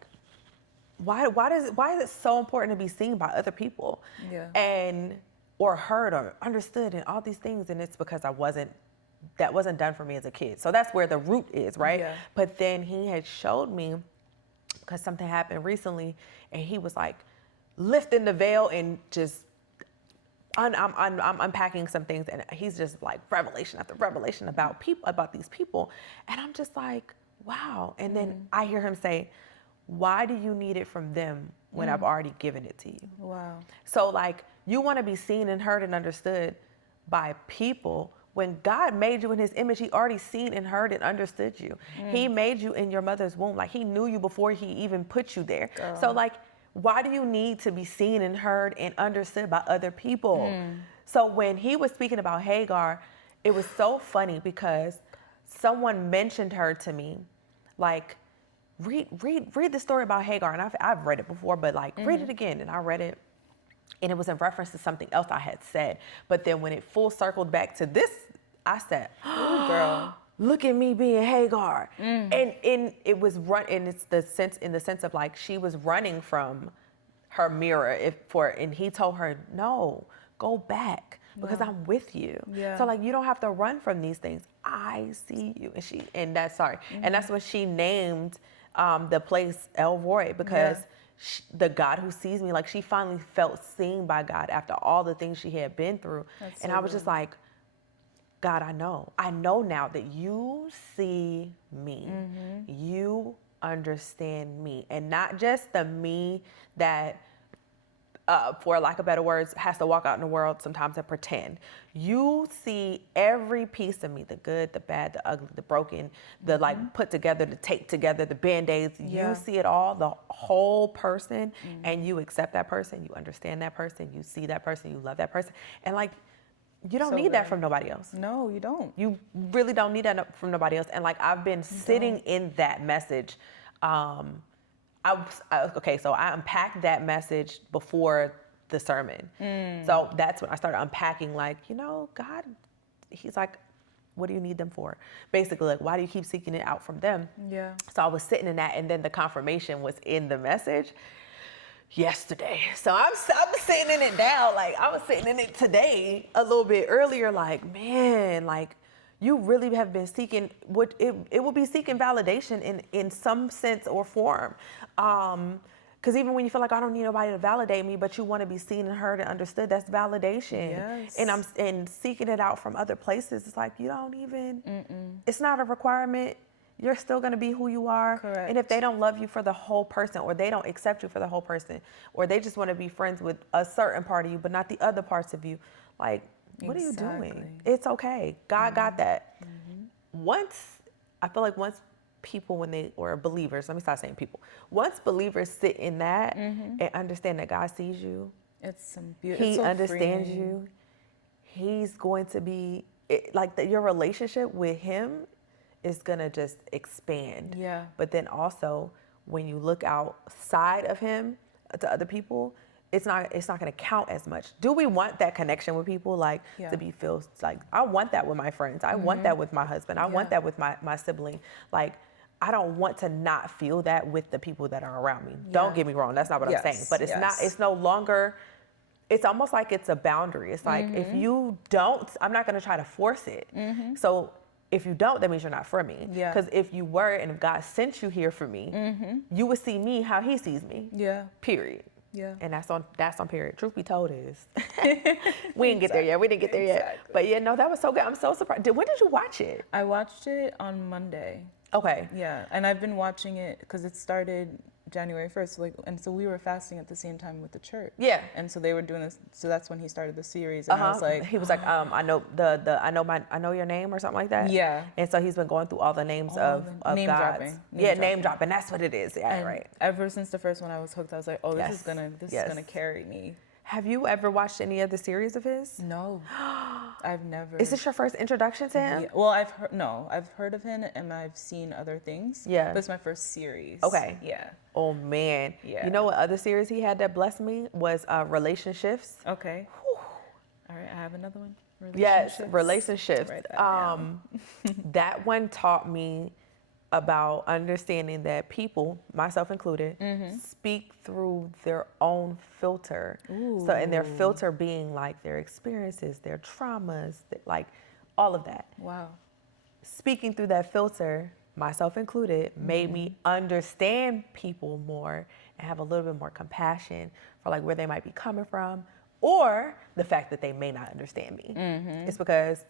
Why is it so important to be seen by other people? Yeah. And or heard or understood and all these things, and it's because that wasn't done for me as a kid. So that's where the root is, right? Yeah. But then he had showed me because something happened recently, and he was like lifting the veil and just I'm unpacking some things, and he's just like revelation after revelation about people, about these people, and I'm just like, wow. And then I hear him say, why do you need it from them when I've already given it to you? Wow. So like, you want to be seen and heard and understood by people. When God made you in his image, he already seen and heard and understood you. He made you in your mother's womb. Like, he knew you before he even put you there. Girl. So like, why do you need to be seen and heard and understood by other people? So when he was speaking about Hagar, it was so funny because someone mentioned her to me, like, read the story about Hagar. And I've read it before, but like, read it again. And I read it, and it was in reference to something else I had said. But then when it full circled back to this, I said, Ooh, girl. look at me being Hagar. And it was and it's in the sense of like, she was running from her mirror and he told her, no, go back because I'm with you. Yeah. So like, you don't have to run from these things. I see you. And that's when she named the place El Roy, because the God who sees me, like, she finally felt seen by God after all the things she had been through. That's and so I was just like, God, I know now that you see me. You understand me, and not just the me that, for lack of better words, has to walk out in the world sometimes and pretend. You see every piece of me, the good, the bad, the ugly, the broken, the like put together, the taped together, the Band-Aids. Yeah. You see it all, the whole person, and you accept that person, you understand that person, you see that person, you love that person. And like, you don't So need that good. from nobody else. No, you don't. You really don't need that from nobody else. And like, I've been sitting in that message. So I unpacked that message before the sermon. So that's when I started unpacking, like, God, he's like, what do you need them for? Basically, like, why do you keep seeking it out from them? Yeah. So I was sitting in that, and then the confirmation was in the message yesterday. So I'm sitting in it now. Like, I was sitting in it today a little bit earlier, like, man, like, you really have been seeking it will be seeking validation in some sense or form. Because even when you feel like, I don't need nobody to validate me, but you want to be seen and heard and understood, that's validation. Yes. And seeking it out from other places, it's like, you don't even, it's not a requirement. You're still going to be who you are. Correct. And if they don't love you for the whole person, or they don't accept you for the whole person, or they just want to be friends with a certain part of you, but not the other parts of you, like, what are you doing? Exactly. It's okay. God got that. I feel like once people, or believers, let me stop saying people. Once believers sit in that and understand that God sees you, It's some beautiful. he understands you, he's going to be, your relationship with him is going to just expand. Yeah. But then also, when you look outside of him to other people, it's not going to count as much. Do we want that connection with people? Like, to be feel like, I want that with my friends. I want that with my husband. I want that with my sibling. Like, I don't want to not feel that with the people that are around me. Don't get me wrong. That's not what I'm saying. But it's no longer, it's almost like it's a boundary. It's like, if you don't, I'm not going to try to force it. So if you don't, that means you're not for me. Yeah. Because if you were, and if God sent you here for me, you would see me how he sees me. Yeah. Period. Yeah. And that's on period. Truth be told is, we didn't get there yet. We didn't get there yet. But yeah, no, that was so good. I'm so surprised. When did you watch it? I watched it on Monday. Okay. Yeah, and I've been watching it because it started January 1st, and so we were fasting at the same time with the church. Yeah. And so they were doing this, so that's when he started the series, and I was like, he was like, I know your name or something like that. Yeah. And so he's been going through all the names of name God's. dropping. Name dropping. That's what it is. Yeah, and right. ever since the first one, I was hooked. I was like, oh, this Yes. is gonna carry me. Have you ever watched any of the series of his? No, I've never. Is this your first introduction to him? Yeah, well, I've heard of him and I've seen other things. Yeah. But it's my first series. Okay. Yeah. Oh man. Yeah. You know what other series he had that blessed me was Relationships. Okay. All right, I have another one. Yes, Relationships. Write that down. That one taught me about understanding that people, myself included, speak through their own filter. Ooh. So, and their filter being like their experiences, their traumas, like all of that. Wow. Speaking through that filter myself included, made me understand people more and have a little bit more compassion for like where they might be coming from, or the fact that they may not understand me. It's because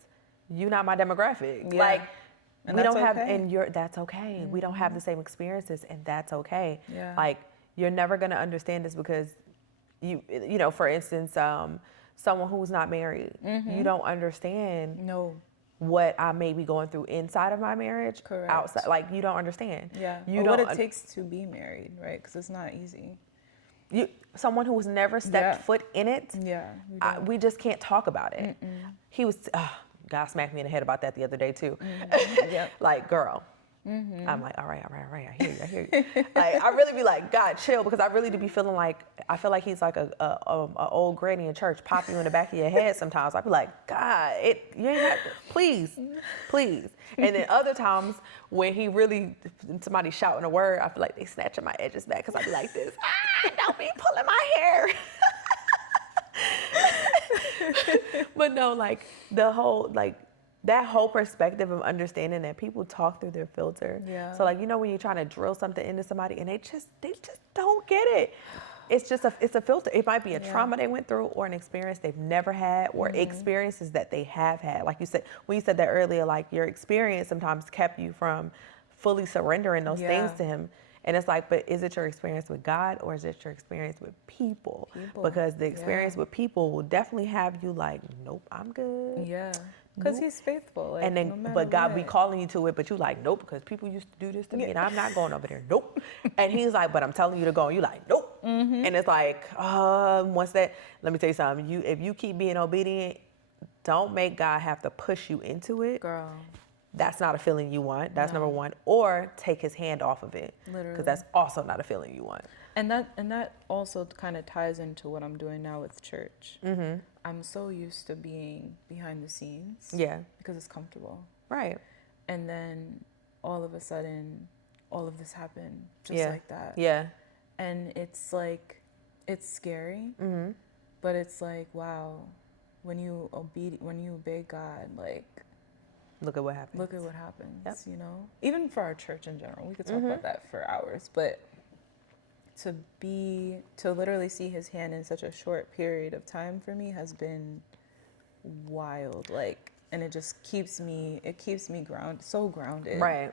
you're not my demographic. Yeah. Like, And we that's don't have, okay. and that's okay. We don't have the same experiences, and that's okay. Yeah. Like, you're never gonna understand this because you know, for instance, someone who's not married, you don't understand No. what I may be going through inside of my marriage. Correct. Outside, like, you don't understand. Yeah. You or don't. what it takes to be married, right? Because it's not easy. Someone who's never stepped foot in it. Yeah. We just can't talk about it. He was. God smacked me in the head about that the other day too. Yep. Like, girl. I'm like, all right. I hear you. Like, I really be like, God, chill, because I really do be feeling like, I feel like he's like a old granny in church, pop you in the back of your head sometimes. I be like, God, you ain't have to, please. And then other times when he really, somebody shouting a word, I feel like they snatching my edges back, because I be like this, don't be pulling my hair. But no, like, that whole perspective of understanding that people talk through their filter. Yeah. So, like, you know, when you're trying to drill something into somebody and they just don't get it. It's a filter. It might be a trauma they went through, or an experience they've never had, or experiences that they have had. Like you said, when you said that earlier, like, your experience sometimes kept you from fully surrendering those things to him. And it's like, but is it your experience with God, or is it your experience with people? Because the experience with people will definitely have you like, nope, I'm good. Yeah. Because he's faithful. Like, And then, no matter but God what. be calling you to it, but you like, nope, because people used to do this to me, and I'm not going over there. Nope. And he's like, but I'm telling you to go, and you like, nope. And it's like, let me tell you something. If you keep being obedient, don't make God have to push you into it. Girl. That's not a feeling you want. That's number one. Or take his hand off of it. Literally. Because that's also not a feeling you want. And that also kind of ties into what I'm doing now with church. I'm so used to being behind the scenes. Yeah. Because it's comfortable. Right. And then all of a sudden, all of this happened just like that. Yeah. And it's like, it's scary, but it's like, wow, when you obey God, like, look at what happens. Yep. You know? Even for our church in general. We could talk about that for hours, but to literally see his hand in such a short period of time for me has been wild. Like, and it just keeps me grounded. Right.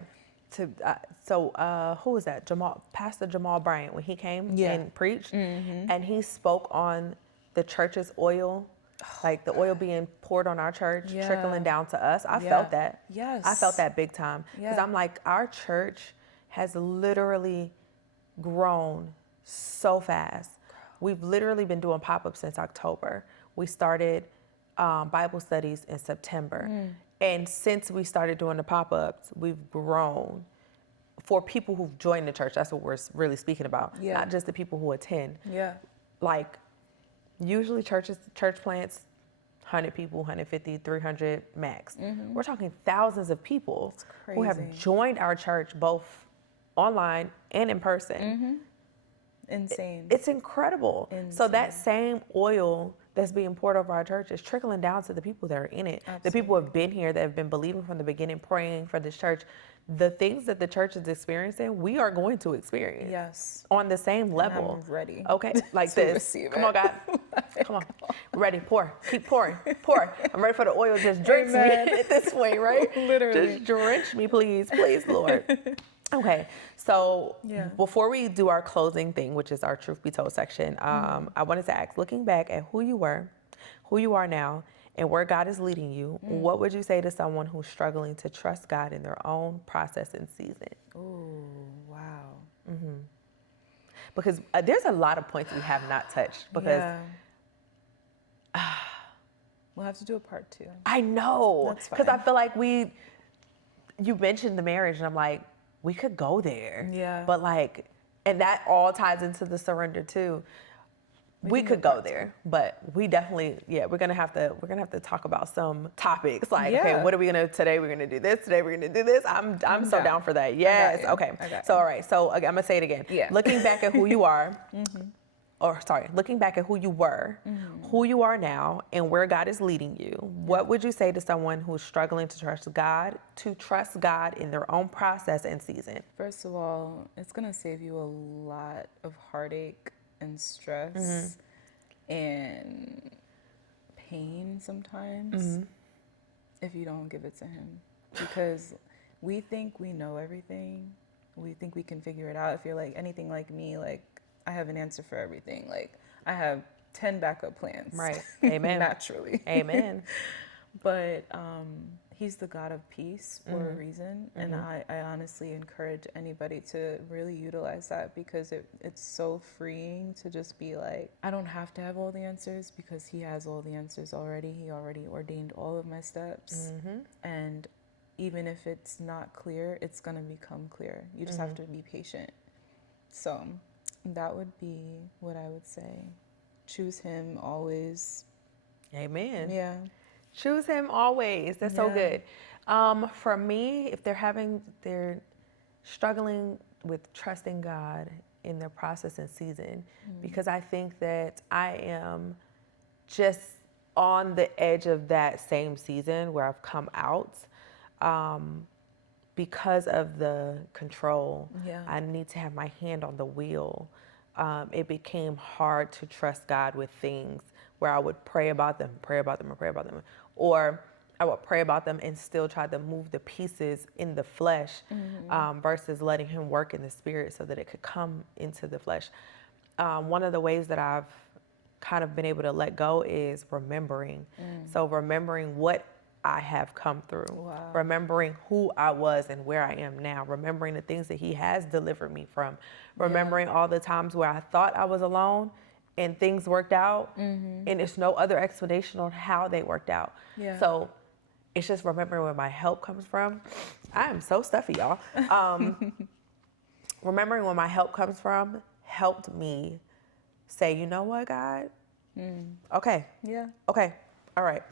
So who was that? Pastor Jamal Bryant, when he came and preached, and he spoke on the church's oil, like the oil being poured on our church, trickling down to us. I felt that. Yes. I felt that big time. Because I'm like, our church has literally grown so fast. We've literally been doing pop-ups since October. We started Bible studies in September. And since we started doing the pop-ups, we've grown. For people who've joined the church, that's what we're really speaking about. Yeah. Not just the people who attend. Yeah. Like, usually church plants, 100 people, 150, 300 max. We're talking thousands of people who have joined our church both online and in person. Insane. It's incredible. So that same oil that's being poured over our church is trickling down to the people that are in it. Absolutely. The people who have been here, that have been believing from the beginning, praying for this church. The things that the church is experiencing, we are going to experience. Yes. On the same level. I'm ready. Okay, like to this. receive Come it. on, God. Come on. Ready, pour. Keep pouring. Pour. I'm ready for the oil. Just drench me this way, right? Literally. Just drench me, please. Please, Lord. Okay, so before we do our closing thing, which is our Truth Be Told section, I wanted to ask, looking back at who you were, who you are now, and where God is leading you, what would you say to someone who's struggling to trust God in their own process and season? Oh, wow. Because there's a lot of points we have not touched. Because we'll have to do a part 2. I know. That's fine. Because I feel like you mentioned the marriage, and I'm like, we could go there. Yeah. But like, and that all ties into the surrender too. We could go there, but we definitely, we're gonna have to talk about some topics. Like, okay, what are we gonna today? We're gonna do this today. We're gonna do this. I'm so down for that. Yes. Okay. So all right. So I'm gonna say it again. Yeah. Looking back at who you are, looking back at who you were, who you are now, and where God is leading you, what would you say to someone who's struggling to trust God in their own process and season? First of all, it's going to save you a lot of heartache and stress and pain sometimes if you don't give it to him. Because we think we know everything. We think we can figure it out. If you're like anything like me, like I have an answer for everything. Like I have 10 backup plans. Right. Amen. Naturally. Amen. But he's the God of peace for a reason. And I honestly encourage anybody to really utilize that, because it's so freeing to just be like, I don't have to have all the answers, because he has all the answers already. He already ordained all of my steps. And even if it's not clear, it's going to become clear. You just have to be patient. So that would be what I would say. Choose him always. Amen. Yeah. Choose him always. That's so good. For me, if they're struggling with trusting God in their process and season, because I think that I am just on the edge of that same season where I've come out. Because of the control, I need to have my hand on the wheel. It became hard to trust God with things where I would pray about them, or I would pray about them and still try to move the pieces in the flesh, versus letting him work in the spirit so that it could come into the flesh. One of the ways that I've kind of been able to let go is remembering. So remembering what I have come through, remembering who I was and where I am now, remembering the things that he has delivered me from, remembering all the times where I thought I was alone and things worked out, and there's no other explanation on how they worked out. So it's just remembering where my help comes from. I am so stuffy, y'all. Remembering where my help comes from helped me say, you know what, God? Okay. Yeah. Okay. All right.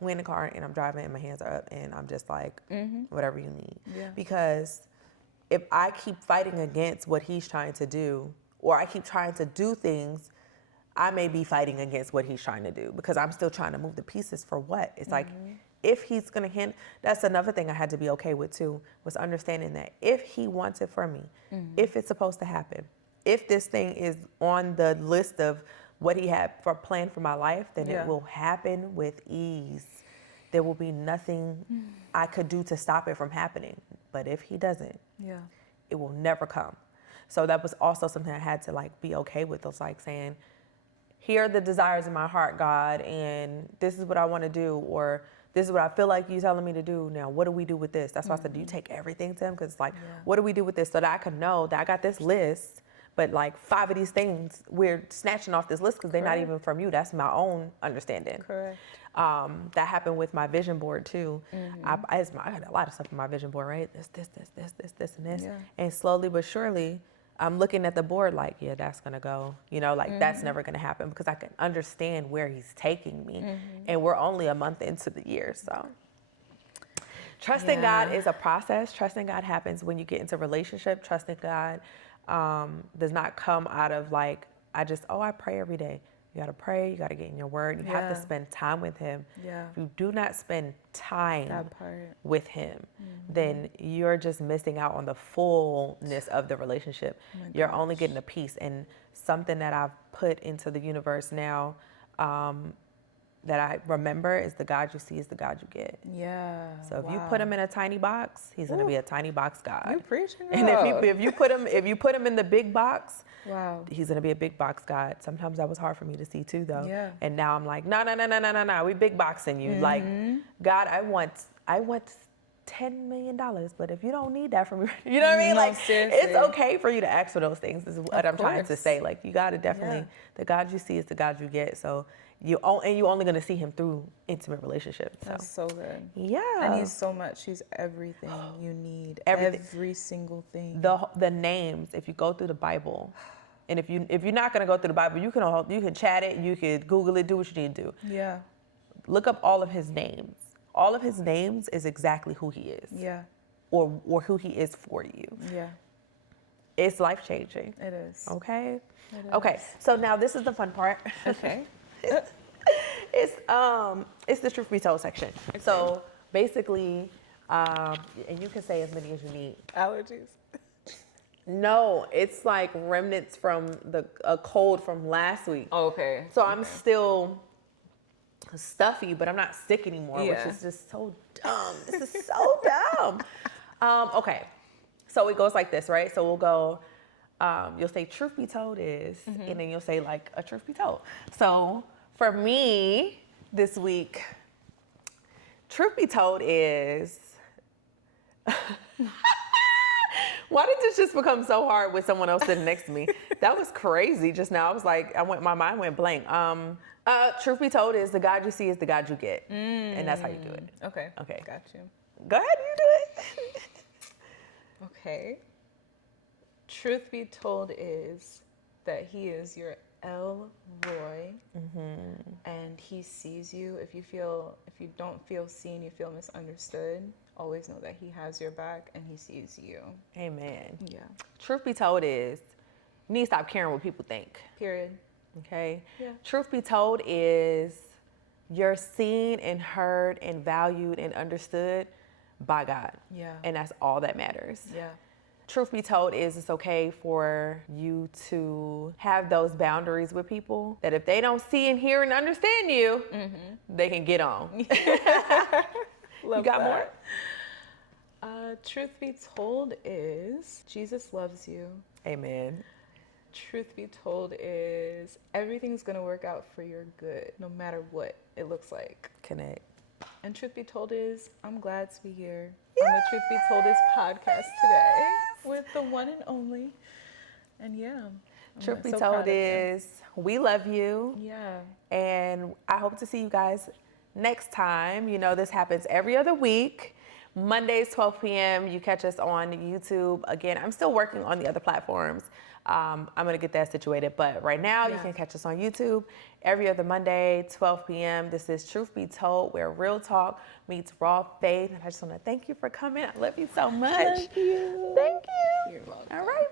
We in the car and I'm driving and my hands are up and I'm just like, whatever you need. Yeah. Because if I keep fighting against what he's trying to do, or I keep trying to do things, I may be fighting against what he's trying to do, because I'm still trying to move the pieces for what? It's like, if he's going to that's another thing I had to be okay with too, was understanding that if he wants it for me, if it's supposed to happen, if this thing is on the list of what he had for planned for my life, then it will happen with ease. There will be nothing I could do to stop it from happening. But if he doesn't, it will never come. So that was also something I had to like be okay with. It was like saying, here are the desires in my heart, God, and this is what I want to do, or this is what I feel like you're telling me to do. Now, what do we do with this? That's why I said, do you take everything to him? Because it's like, what do we do with this? So that I could know that I got this list, but like 5 of these things we're snatching off this list because they're not even from you. That's my own understanding. Correct. That happened with my vision board too. I got a lot of stuff on my vision board, right? This, and this. And slowly but surely, I'm looking at the board like, yeah, that's gonna go. You know, like that's never gonna happen, because I can understand where he's taking me. And we're only a month into the year, so. Trusting God is a process. Trusting God happens when you get into a relationship. Trusting God does not come out of like, I pray every day. You got to pray. You got to get in your word. You have to spend time with him. If you do not spend time with him, then you're just missing out on the fullness of the relationship. You're only getting a piece. And something that I've put into the universe now, that I remember, is the God you see is the God you get. So if you put him in a tiny box, he's going to be a tiny box God. You're preaching, and if you put him in the big box, he's going to be a big box God. Sometimes that was hard for me to see too, though. And now I'm like, no, we big boxing you. Like, God, I want $10 million, but if you don't need that from me, you know what I mean? Like, seriously. It's okay for you to ask for those things, is what I'm trying to say. Like, you got to definitely, the God you see is the God you get. So you're only going to see him through intimate relationships. So. That's so good. Yeah. And he's so much. He's everything you need. Everything. Every single thing. The names, if you go through the Bible, and if you're not going to go through the Bible, you can chat it, you could Google it, do what you need to do. Look up all of his names. All of his names is exactly who he is. Or who he is for you. It's life-changing. It is. Okay? It Okay, is. so now this is the fun part. Okay. It's the truth be told section. Okay. So basically, and you can say as many as you need. Allergies. No, it's like remnants from a cold from last week. Oh, okay. So I'm still stuffy, but I'm not sick anymore, Yeah. which is just so dumb. This is so dumb. Okay, so it goes like this, right? So we'll go, you'll say truth be told is, and then you'll say like a truth be told. So for me this week, truth be told is, why did this just become so hard with someone else sitting next to me? That was crazy just now. I was like, my mind went blank. Truth be told is the God you see is the God you get. And that's how you do it. Okay. Okay. Got you. Go ahead, you do it. Okay. Truth be told is that he is your El Roy, and he sees you. If you don't feel seen, you feel misunderstood, always know that he has your back and he sees you. Amen. Yeah. Truth be told is you need to stop caring what people think. Period. Okay? Yeah. Truth be told is you're seen and heard and valued and understood by God. Yeah. And that's all that matters. Yeah. Truth be told is it's okay for you to have those boundaries with people that if they don't see and hear and understand you, they can get on. Love You got that. More? Truth be told is Jesus loves you. Amen. Truth be told is everything's going to work out for your good, no matter what it looks like. Connect. And truth be told is I'm glad to be here on the Truth Be Told is podcast today with the one and only. And yeah. Truth be so told proud of you. is we love you. Yeah. And I hope to see you guys next time. You know, this happens every other week. Mondays, 12 p.m. You catch us on YouTube. Again, I'm still working on the other platforms. I'm going to get that situated. But right now, you can catch us on YouTube every other Monday, 12 p.m. This is Truth Be Told, where real talk meets raw faith. And I just want to thank you for coming. I love you so much. Thank you. Thank you. You're welcome. All right.